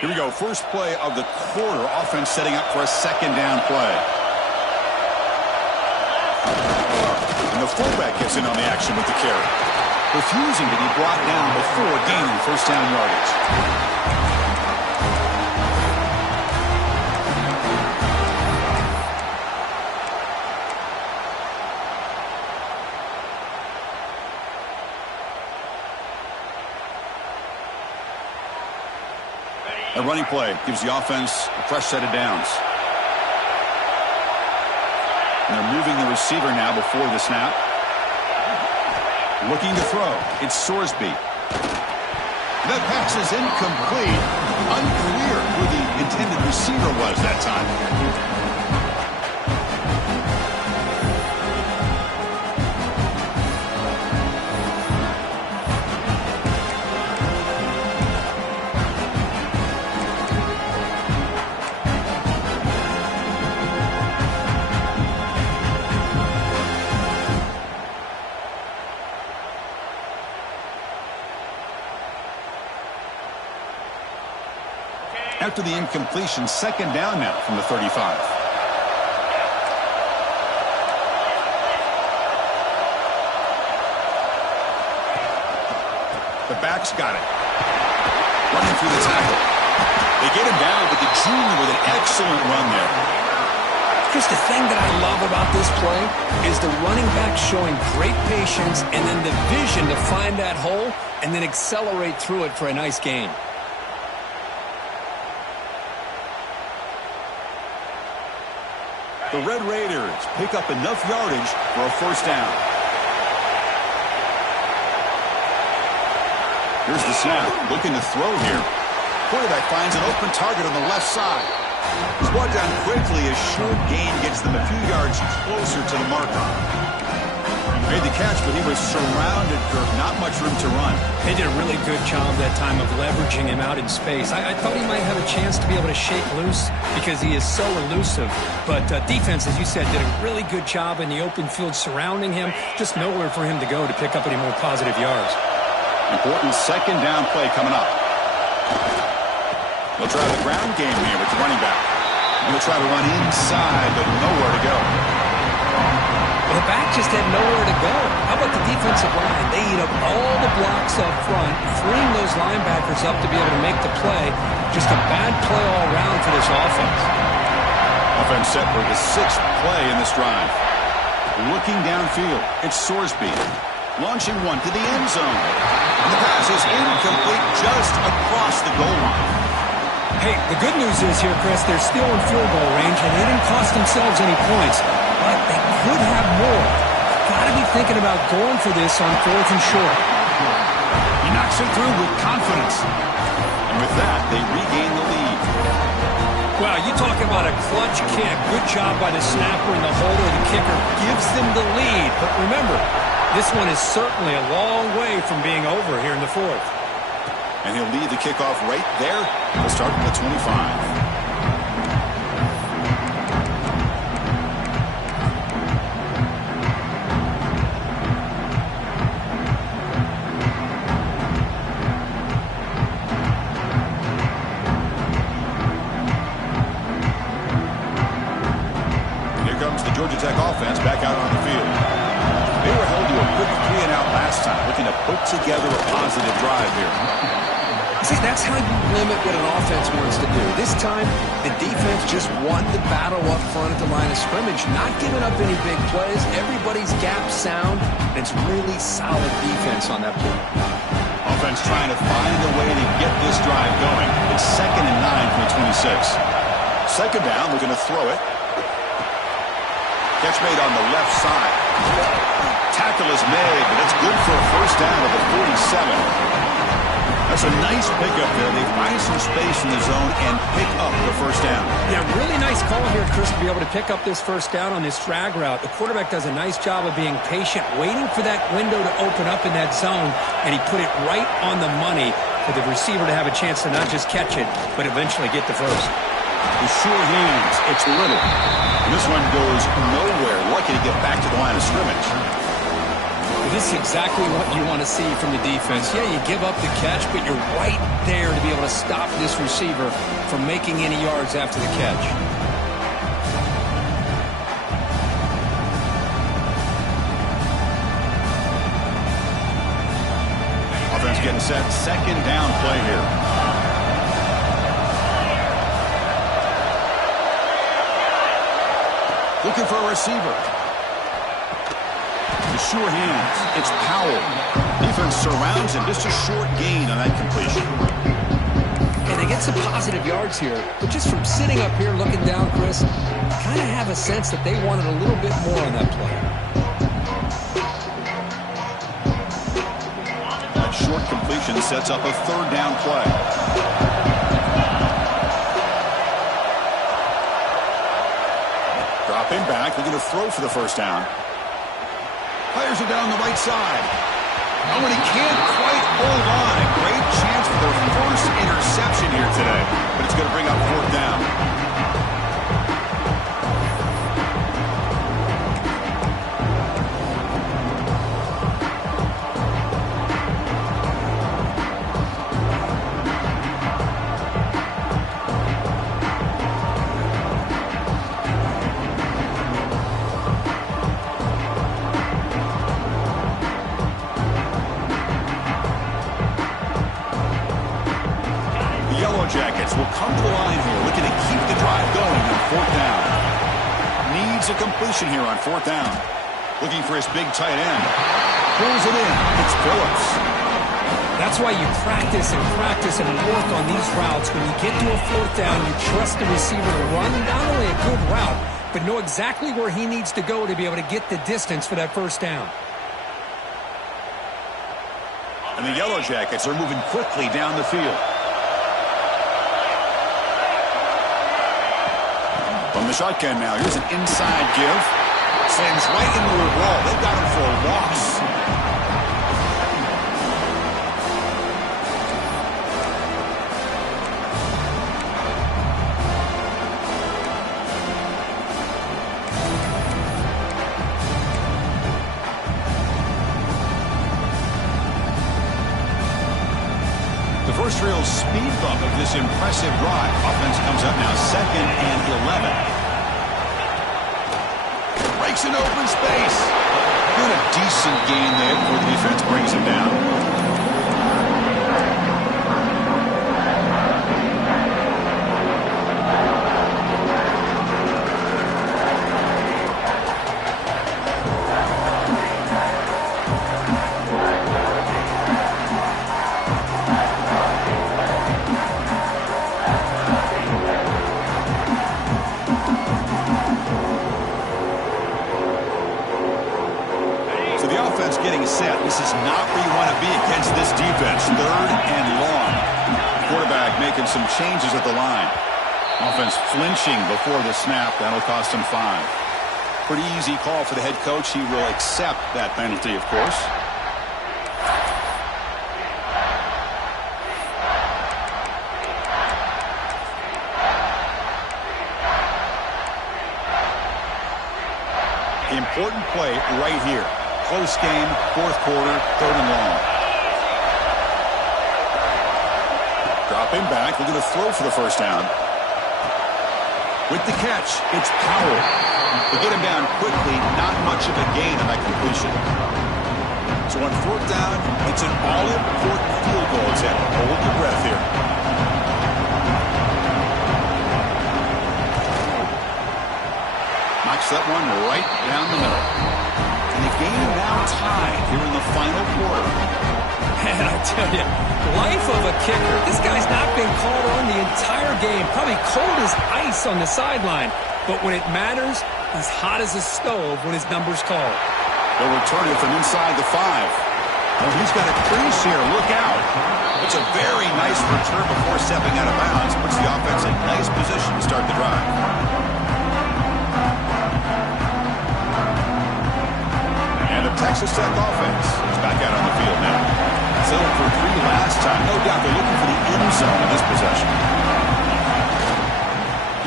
Here we go. First play of the quarter. Offense setting up for a second down play. And the fullback gets in on the action with the carry, refusing to be brought down before gaining first down yardage. A running play gives the offense a fresh set of downs. And they're moving the receiver now before the snap. Looking to throw. It's Sorsby. That pass is incomplete. Unclear who the intended receiver was that time. After the incompletion, second down now from the 35. The back's got it. Running through the tackle. They get him down, but the junior with an excellent run there. Chris, the thing that I love about this play is the running back showing great patience and then the vision to find that hole and then accelerate through it for a nice gain. The Red Raiders pick up enough yardage for a first down. Here's the snap. Looking to throw here. Quarterback finds an open target on the left side. He's brought down quickly. A short gain gets them a few yards closer to the marker. Made the catch, but he was surrounded, Kirk. Not much room to run. They did a really good job that time of leveraging him out in space. I thought he might have a chance to be able to shake loose because he is so elusive. But defense, as you said, did a really good job in the open field surrounding him. Just nowhere for him to go to pick up any more positive yards. Important second down play coming up. They'll try the ground game here with the running back. He'll try to run inside, but nowhere to go. Well, the back just had nowhere to go. How about the defensive line? They eat up all the blocks up front, freeing those linebackers up to be able to make the play. Just a bad play all around for this offense. Offense set for the 6th play in this drive. Looking downfield, it's Sorsby. Launching one to the end zone. And the pass is incomplete just across the goal line. Hey, the good news is here, Chris, they're still in field goal range, and they didn't cost themselves any points. But they could have more. Got to be thinking about going for this on 4th and short. He knocks it through with confidence. And with that, they regain the lead. Well, you talk about a clutch kick. Good job by the snapper and the holder. The kicker gives them the lead. But remember, this one is certainly a long way from being over here in the 4th. And he'll lead the kickoff right there. We'll start at the 25. Georgia Tech offense back out on the field. They were held to a quick 3-and-out last time, looking to put together a positive drive here. See, that's how you limit what an offense wants to do. This time, the defense just won the battle up front at the line of scrimmage, not giving up any big plays. Everybody's gap sound. It's really solid defense on that play. Offense trying to find a way to get this drive going. It's 2nd and 9 from the 26. Second down, looking to throw it. Catch made on the left side. Tackle is made, but it's good for a first down at the 47. That's a nice pickup there. They find some space in the zone and pick up the first down. Yeah, really nice call here, Chris, to be able to pick up this first down on this drag route. The quarterback does a nice job of being patient, waiting for that window to open up in that zone, and he put it right on the money for the receiver to have a chance to not just catch it, but eventually get the first. The sure hands, it's Little. And this one goes nowhere. Lucky to get back to the line of scrimmage. Well, This is exactly what you want to see from the defense. Yeah, you give up the catch, but you're right there to be able to stop this receiver from making any yards after the catch. Offense getting set. Second down play here. Looking for a receiver. The sure hands. It's Powell. Defense surrounds him. Just a short gain on that completion. And they get some positive yards here. But just from sitting up here looking down, Chris, I kind of have a sense that they wanted a little bit more on that play. That short completion sets up a third down play. Dropping back, looking to throw for the first down. Fires it down the right side. Oh, and he can't quite hold on. A great chance for their first interception here today. But it's going to bring up fourth down. Jackets will come to the line here, looking to keep the drive going on fourth down. Needs a completion here on fourth down. Looking for his big tight end. Pulls it in. It's Phillips. That's why you practice and work on these routes. When you get to a fourth down, you trust the receiver to run not only a good route, but know exactly where he needs to go to be able to get the distance for that first down. And the Yellow Jackets are moving quickly down the field. From the shotgun now, here's an inside give. Sends right into the wall. They've got him for a loss. The first real speed bump of this impressive drive. Offense comes up now 2nd and 11. Breaks an open space. Doing a decent gain there before the defense brings him down. Getting set. This is not where you want to be against this defense. 3rd and long. Quarterback making some changes at the line. Offense flinching before the snap. That'll cost him 5. Pretty easy call for the head coach. He will accept that penalty, of course. Important play right here. Close game, 4th quarter, 3rd and long. Dropping back, looking to throw for the first down. With the catch, it's Powell. To get him down quickly, not much of a gain on that completion. So on 4th down, it's an all-important field goal attempt. Hold your breath here. Knocks that one right down the middle. And the game now tied here in the final quarter. And I tell you, life of a kicker. This guy's not been called on the entire game. Probably cold as ice on the sideline. But when it matters, he's hot as a stove when his number's called. They'll return it from inside the 5. Oh, he's got a crease here. Look out. It's a very nice return before stepping out of bounds. Puts the offense in nice position to start the drive. Texas Tech offense is back out on the field now. Settled for 3 last time. No doubt they're looking for the end zone in this possession.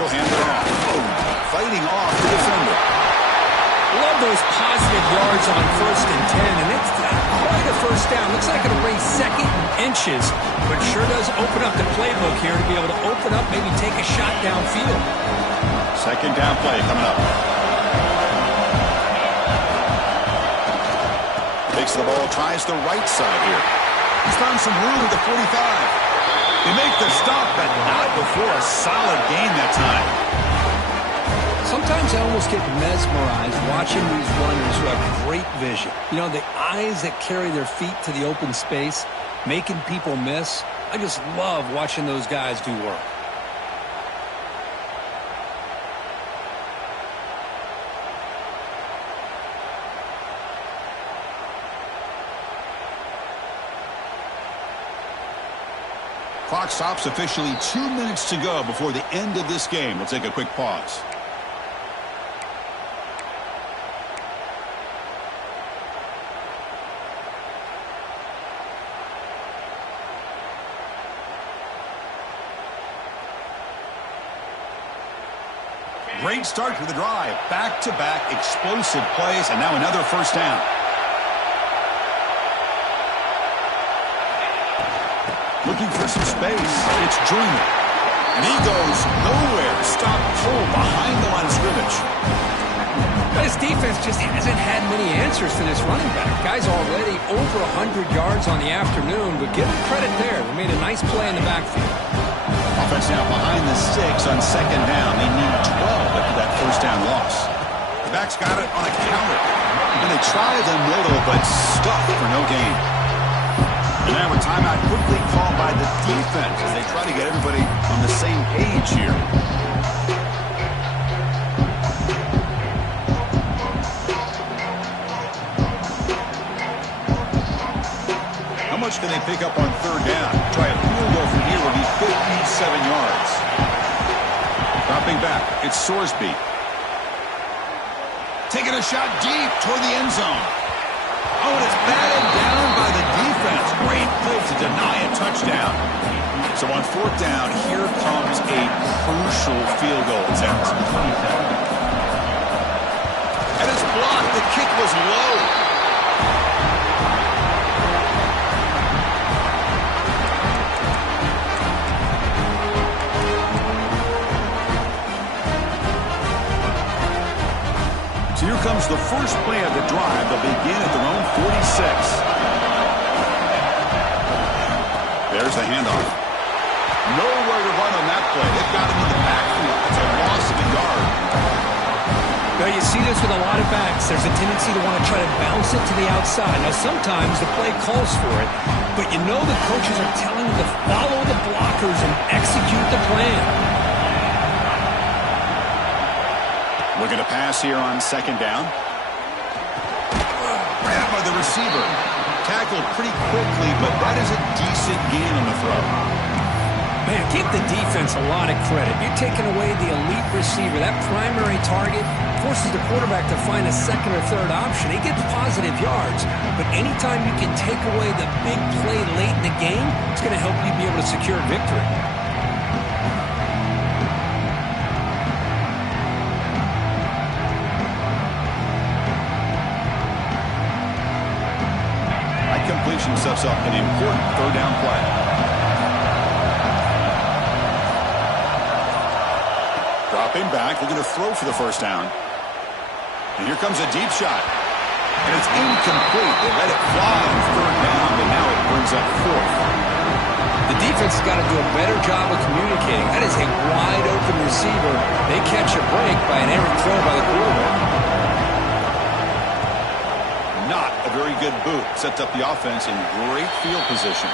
He'll hand it off. Oh, fighting off the defender. Love those positive yards on 1st and 10, and it's not quite a first down. Looks like it'll bring 2nd and inches, but sure does open up the playbook here to be able to open up, maybe take a shot downfield. 2nd down play coming up. Takes the ball, tries the right side here. He's found some room at the 45. They make the stop, but not before a solid gain that time. Sometimes I almost get mesmerized watching these runners who have great vision. You know, the eyes that carry their feet to the open space, making people miss. I just love watching those guys do work. Clock stops, officially 2 minutes to go before the end of this game. We'll take a quick pause. Great start to the drive. Back-to-back explosive plays, and now another first down. Looking for some space. It's Joyner. And he goes nowhere. Stop full behind the line of scrimmage. But his defense just hasn't had many answers to this running back. Guy's already over 100 yards on the afternoon, but give him credit there. They made a nice play in the backfield. Offense now behind the 6 on 2nd down. They need 12 after that first down loss. The back's got it on a counter. And they try the middle, but stuck for no gain. And now a timeout quickly called by the defense as they try to get everybody on the same page here. How much can they pick up on 3rd down? Try a field goal from here would be 57 yards. Dropping back, it's Sorsby. Taking a shot deep toward the end zone. Oh, and it's batted down by the defense. Great play to deny a touchdown. So on 4th down, here comes a crucial field goal attempt. And it's blocked. The kick was low. So here comes the first play of the drive. They'll begin at their own 46. There's the handoff. Nowhere to run on that play. They've got him in the backfield. It's a loss of a yard. Well, you see this with a lot of backs. There's a tendency to want to try to bounce it to the outside. Now, sometimes the play calls for it, but you know the coaches are telling you to follow the blockers and execute the plan. Looking to pass here on 2nd down. Grabbed by the receiver. Tackled pretty quickly, but that is a decent gain on the throw. Man, give the defense a lot of credit. You're taking away the elite receiver. That primary target forces the quarterback to find a 2nd or 3rd option. He gets positive yards, but anytime you can take away the big play late in the game, it's going to help you be able to secure victory. Completion sets up an important 3rd down play. Dropping back, looking to throw for the first down. And here comes a deep shot. And it's incomplete. They let it fly on 3rd down, but now it brings up 4th. The defense has got to do a better job of communicating. That is a wide open receiver. They catch a break by an errant throw by the quarterback. Not a very good boot. Sets up the offense in great field position.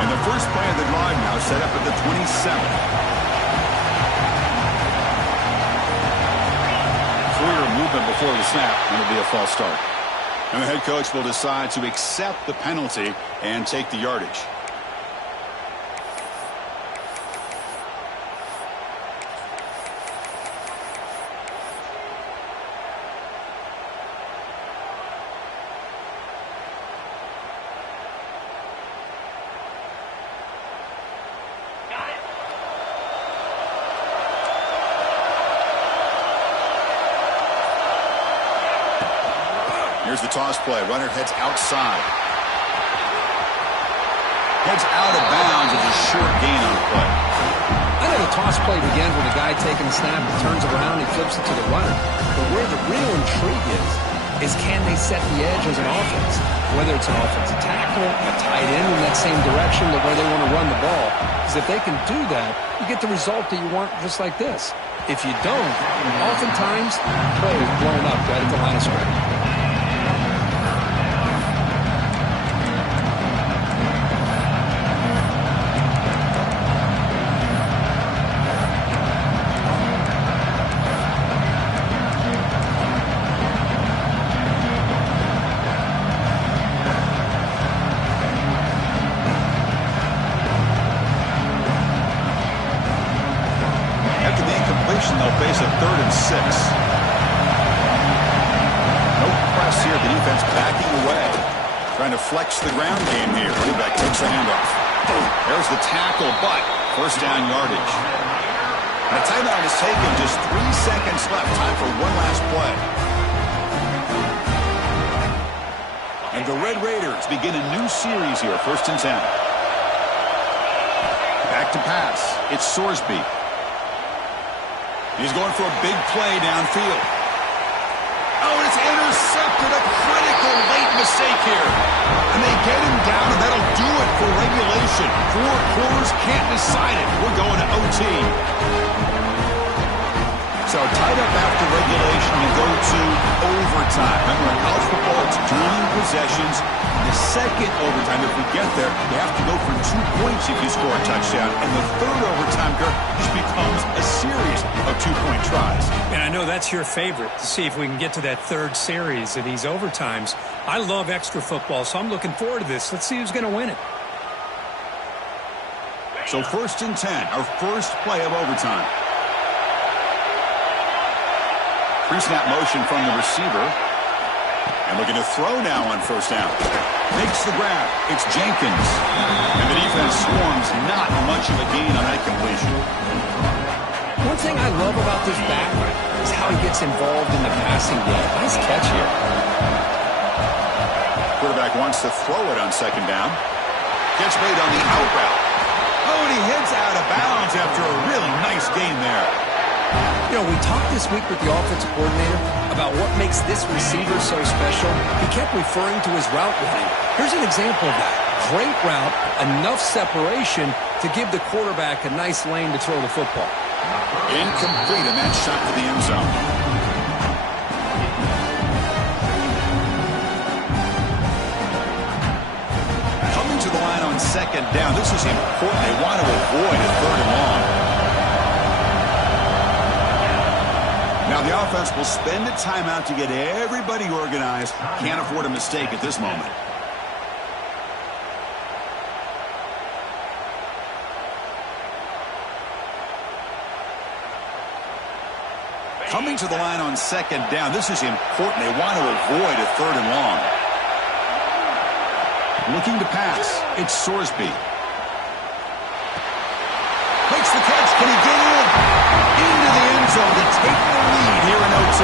And the first play of the drive now set up at the 27. Movement before the snap, and it'll be a false start. And the head coach will decide to accept the penalty and take the yardage. Here's the toss play. Runner heads outside. Heads out of bounds as a short gain on the play. I know the toss play begins with a guy taking a snap, he turns around, he flips it to the runner. But where the real intrigue is can they set the edge as an offense? Whether it's an offensive tackle, a tight end in that same direction to where they want to run the ball. Because if they can do that, you get the result that you want just like this. If you don't, oftentimes, play is blown up right at the line of scrimmage. They'll face a 3rd and 6. No press here. The defense backing away. Trying to flex the ground game here. Quarterback takes the handoff. There's the tackle, but first down yardage. And a timeout is taken. Just 3 seconds left. Time for one last play. And the Red Raiders begin a new series here. 1st and 10. Back to pass. It's Sorsby. He's going for a big play downfield. Oh, it's intercepted. A critical late mistake here. And they get him down, and that'll do it for regulation. 4 quarters, can't decide it. We're going to OT. So tied up after regulation, you go to overtime. Remember, in college football, it's dueling possessions. The second overtime, if we get there, you have to go for 2 points if you score a touchdown. And the third overtime, Kirk, just becomes a series of 2-point tries. And I know that's your favorite, to see if we can get to that third series of these overtimes. I love extra football, so I'm looking forward to this. Let's see who's going to win it. So 1st and 10, our first play of overtime. Pre-snap motion from the receiver. And looking to throw now on 1st down. Makes the grab. It's Jenkins. And the defense swarms. Not much of a gain on that completion. One thing I love about this back is how he gets involved in the passing game. Nice catch here. Quarterback wants to throw it on 2nd down. Gets made on the out route. Oh, and he hits out of bounds after a really nice gain there. You know, we talked this week with the offensive coordinator about what makes this receiver so special. He kept referring to his route running. Here's an example of that. Great route, enough separation to give the quarterback a nice lane to throw the football. Incomplete, and that shot to the end zone. Coming to the line on 2nd down. This is important. They want to avoid a 3rd and long. Now the offense will spend a timeout to get everybody organized. Can't afford a mistake at this moment. Coming to the line on 2nd down. This is important. They want to avoid a 3rd and long. Looking to pass. It's Sorsby. Makes the catch. Can he get in? Into the end zone to take the lead here in OT.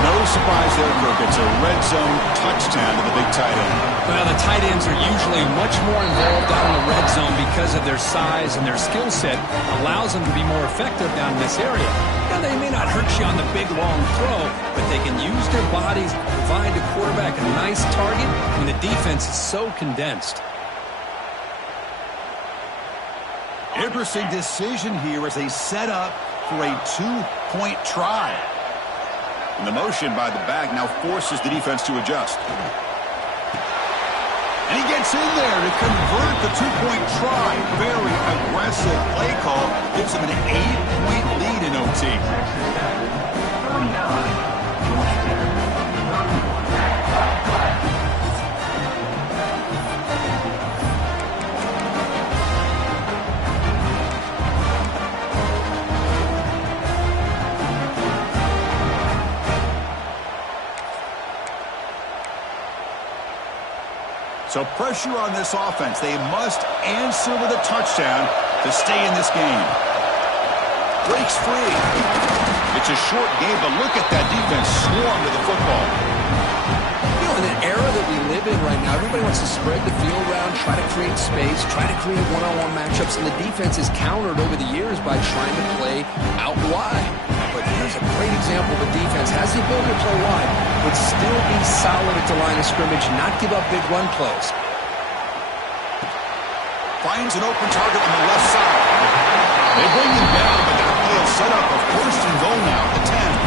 No surprise there, Kirk. It's a red zone touchdown to the big tight end. Well, the tight ends are usually much more involved down in the red zone because of their size and their skill set. Allows them to be more effective down in this area. Now, they may not hurt you on the big, long throw, but they can use their bodies to provide the quarterback a nice target when the defense is so condensed. Interesting decision here as they set up for a 2-point try. And the motion by the back now forces the defense to adjust. And he gets in there to convert the 2-point try. Very aggressive play call. Gives him an 8-point lead in OT. So pressure on this offense. They must answer with a touchdown to stay in this game. Breaks free. It's a short game, but look at that defense swarm to the football. Now, everybody wants to spread the field around, try to create space, try to create one-on-one matchups, and the defense is countered over the years by trying to play out wide. But here's a great example of a defense has the ability to play wide, but still be solid at the line of scrimmage, not give up big run plays. Finds an open target on the left side. They bring him down, but that play is set up a first and goal now at the 10.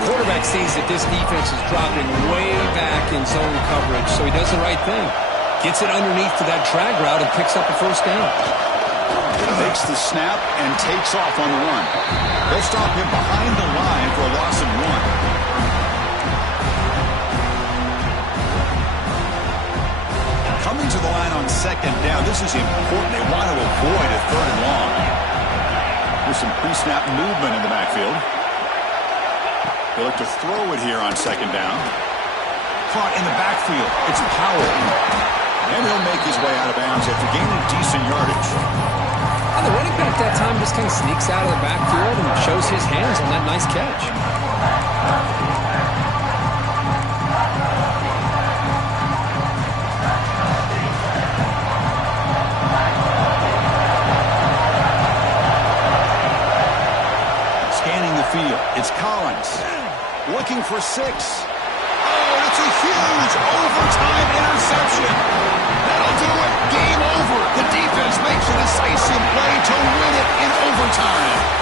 Quarterback sees that this defense is dropping way back in zone coverage, so he does the right thing. Gets it underneath to that drag route and picks up a first down. Makes the snap and takes off on the run. They'll stop him behind the line for a loss of 1. Coming to the line on second down, this is important. They want to avoid a third and long. There's some pre-snap movement in the backfield. They look to throw it here on second down. Caught in the backfield. It's Powell. And he'll make his way out of bounds after gaining decent yardage. And the running back that time just kind of sneaks out of the backfield and shows his hands on that nice catch. Scanning the field. It's Collins. Looking for 6. Oh, it's a huge overtime interception. That'll do it. Game over. The defense makes a decisive play to win it in overtime.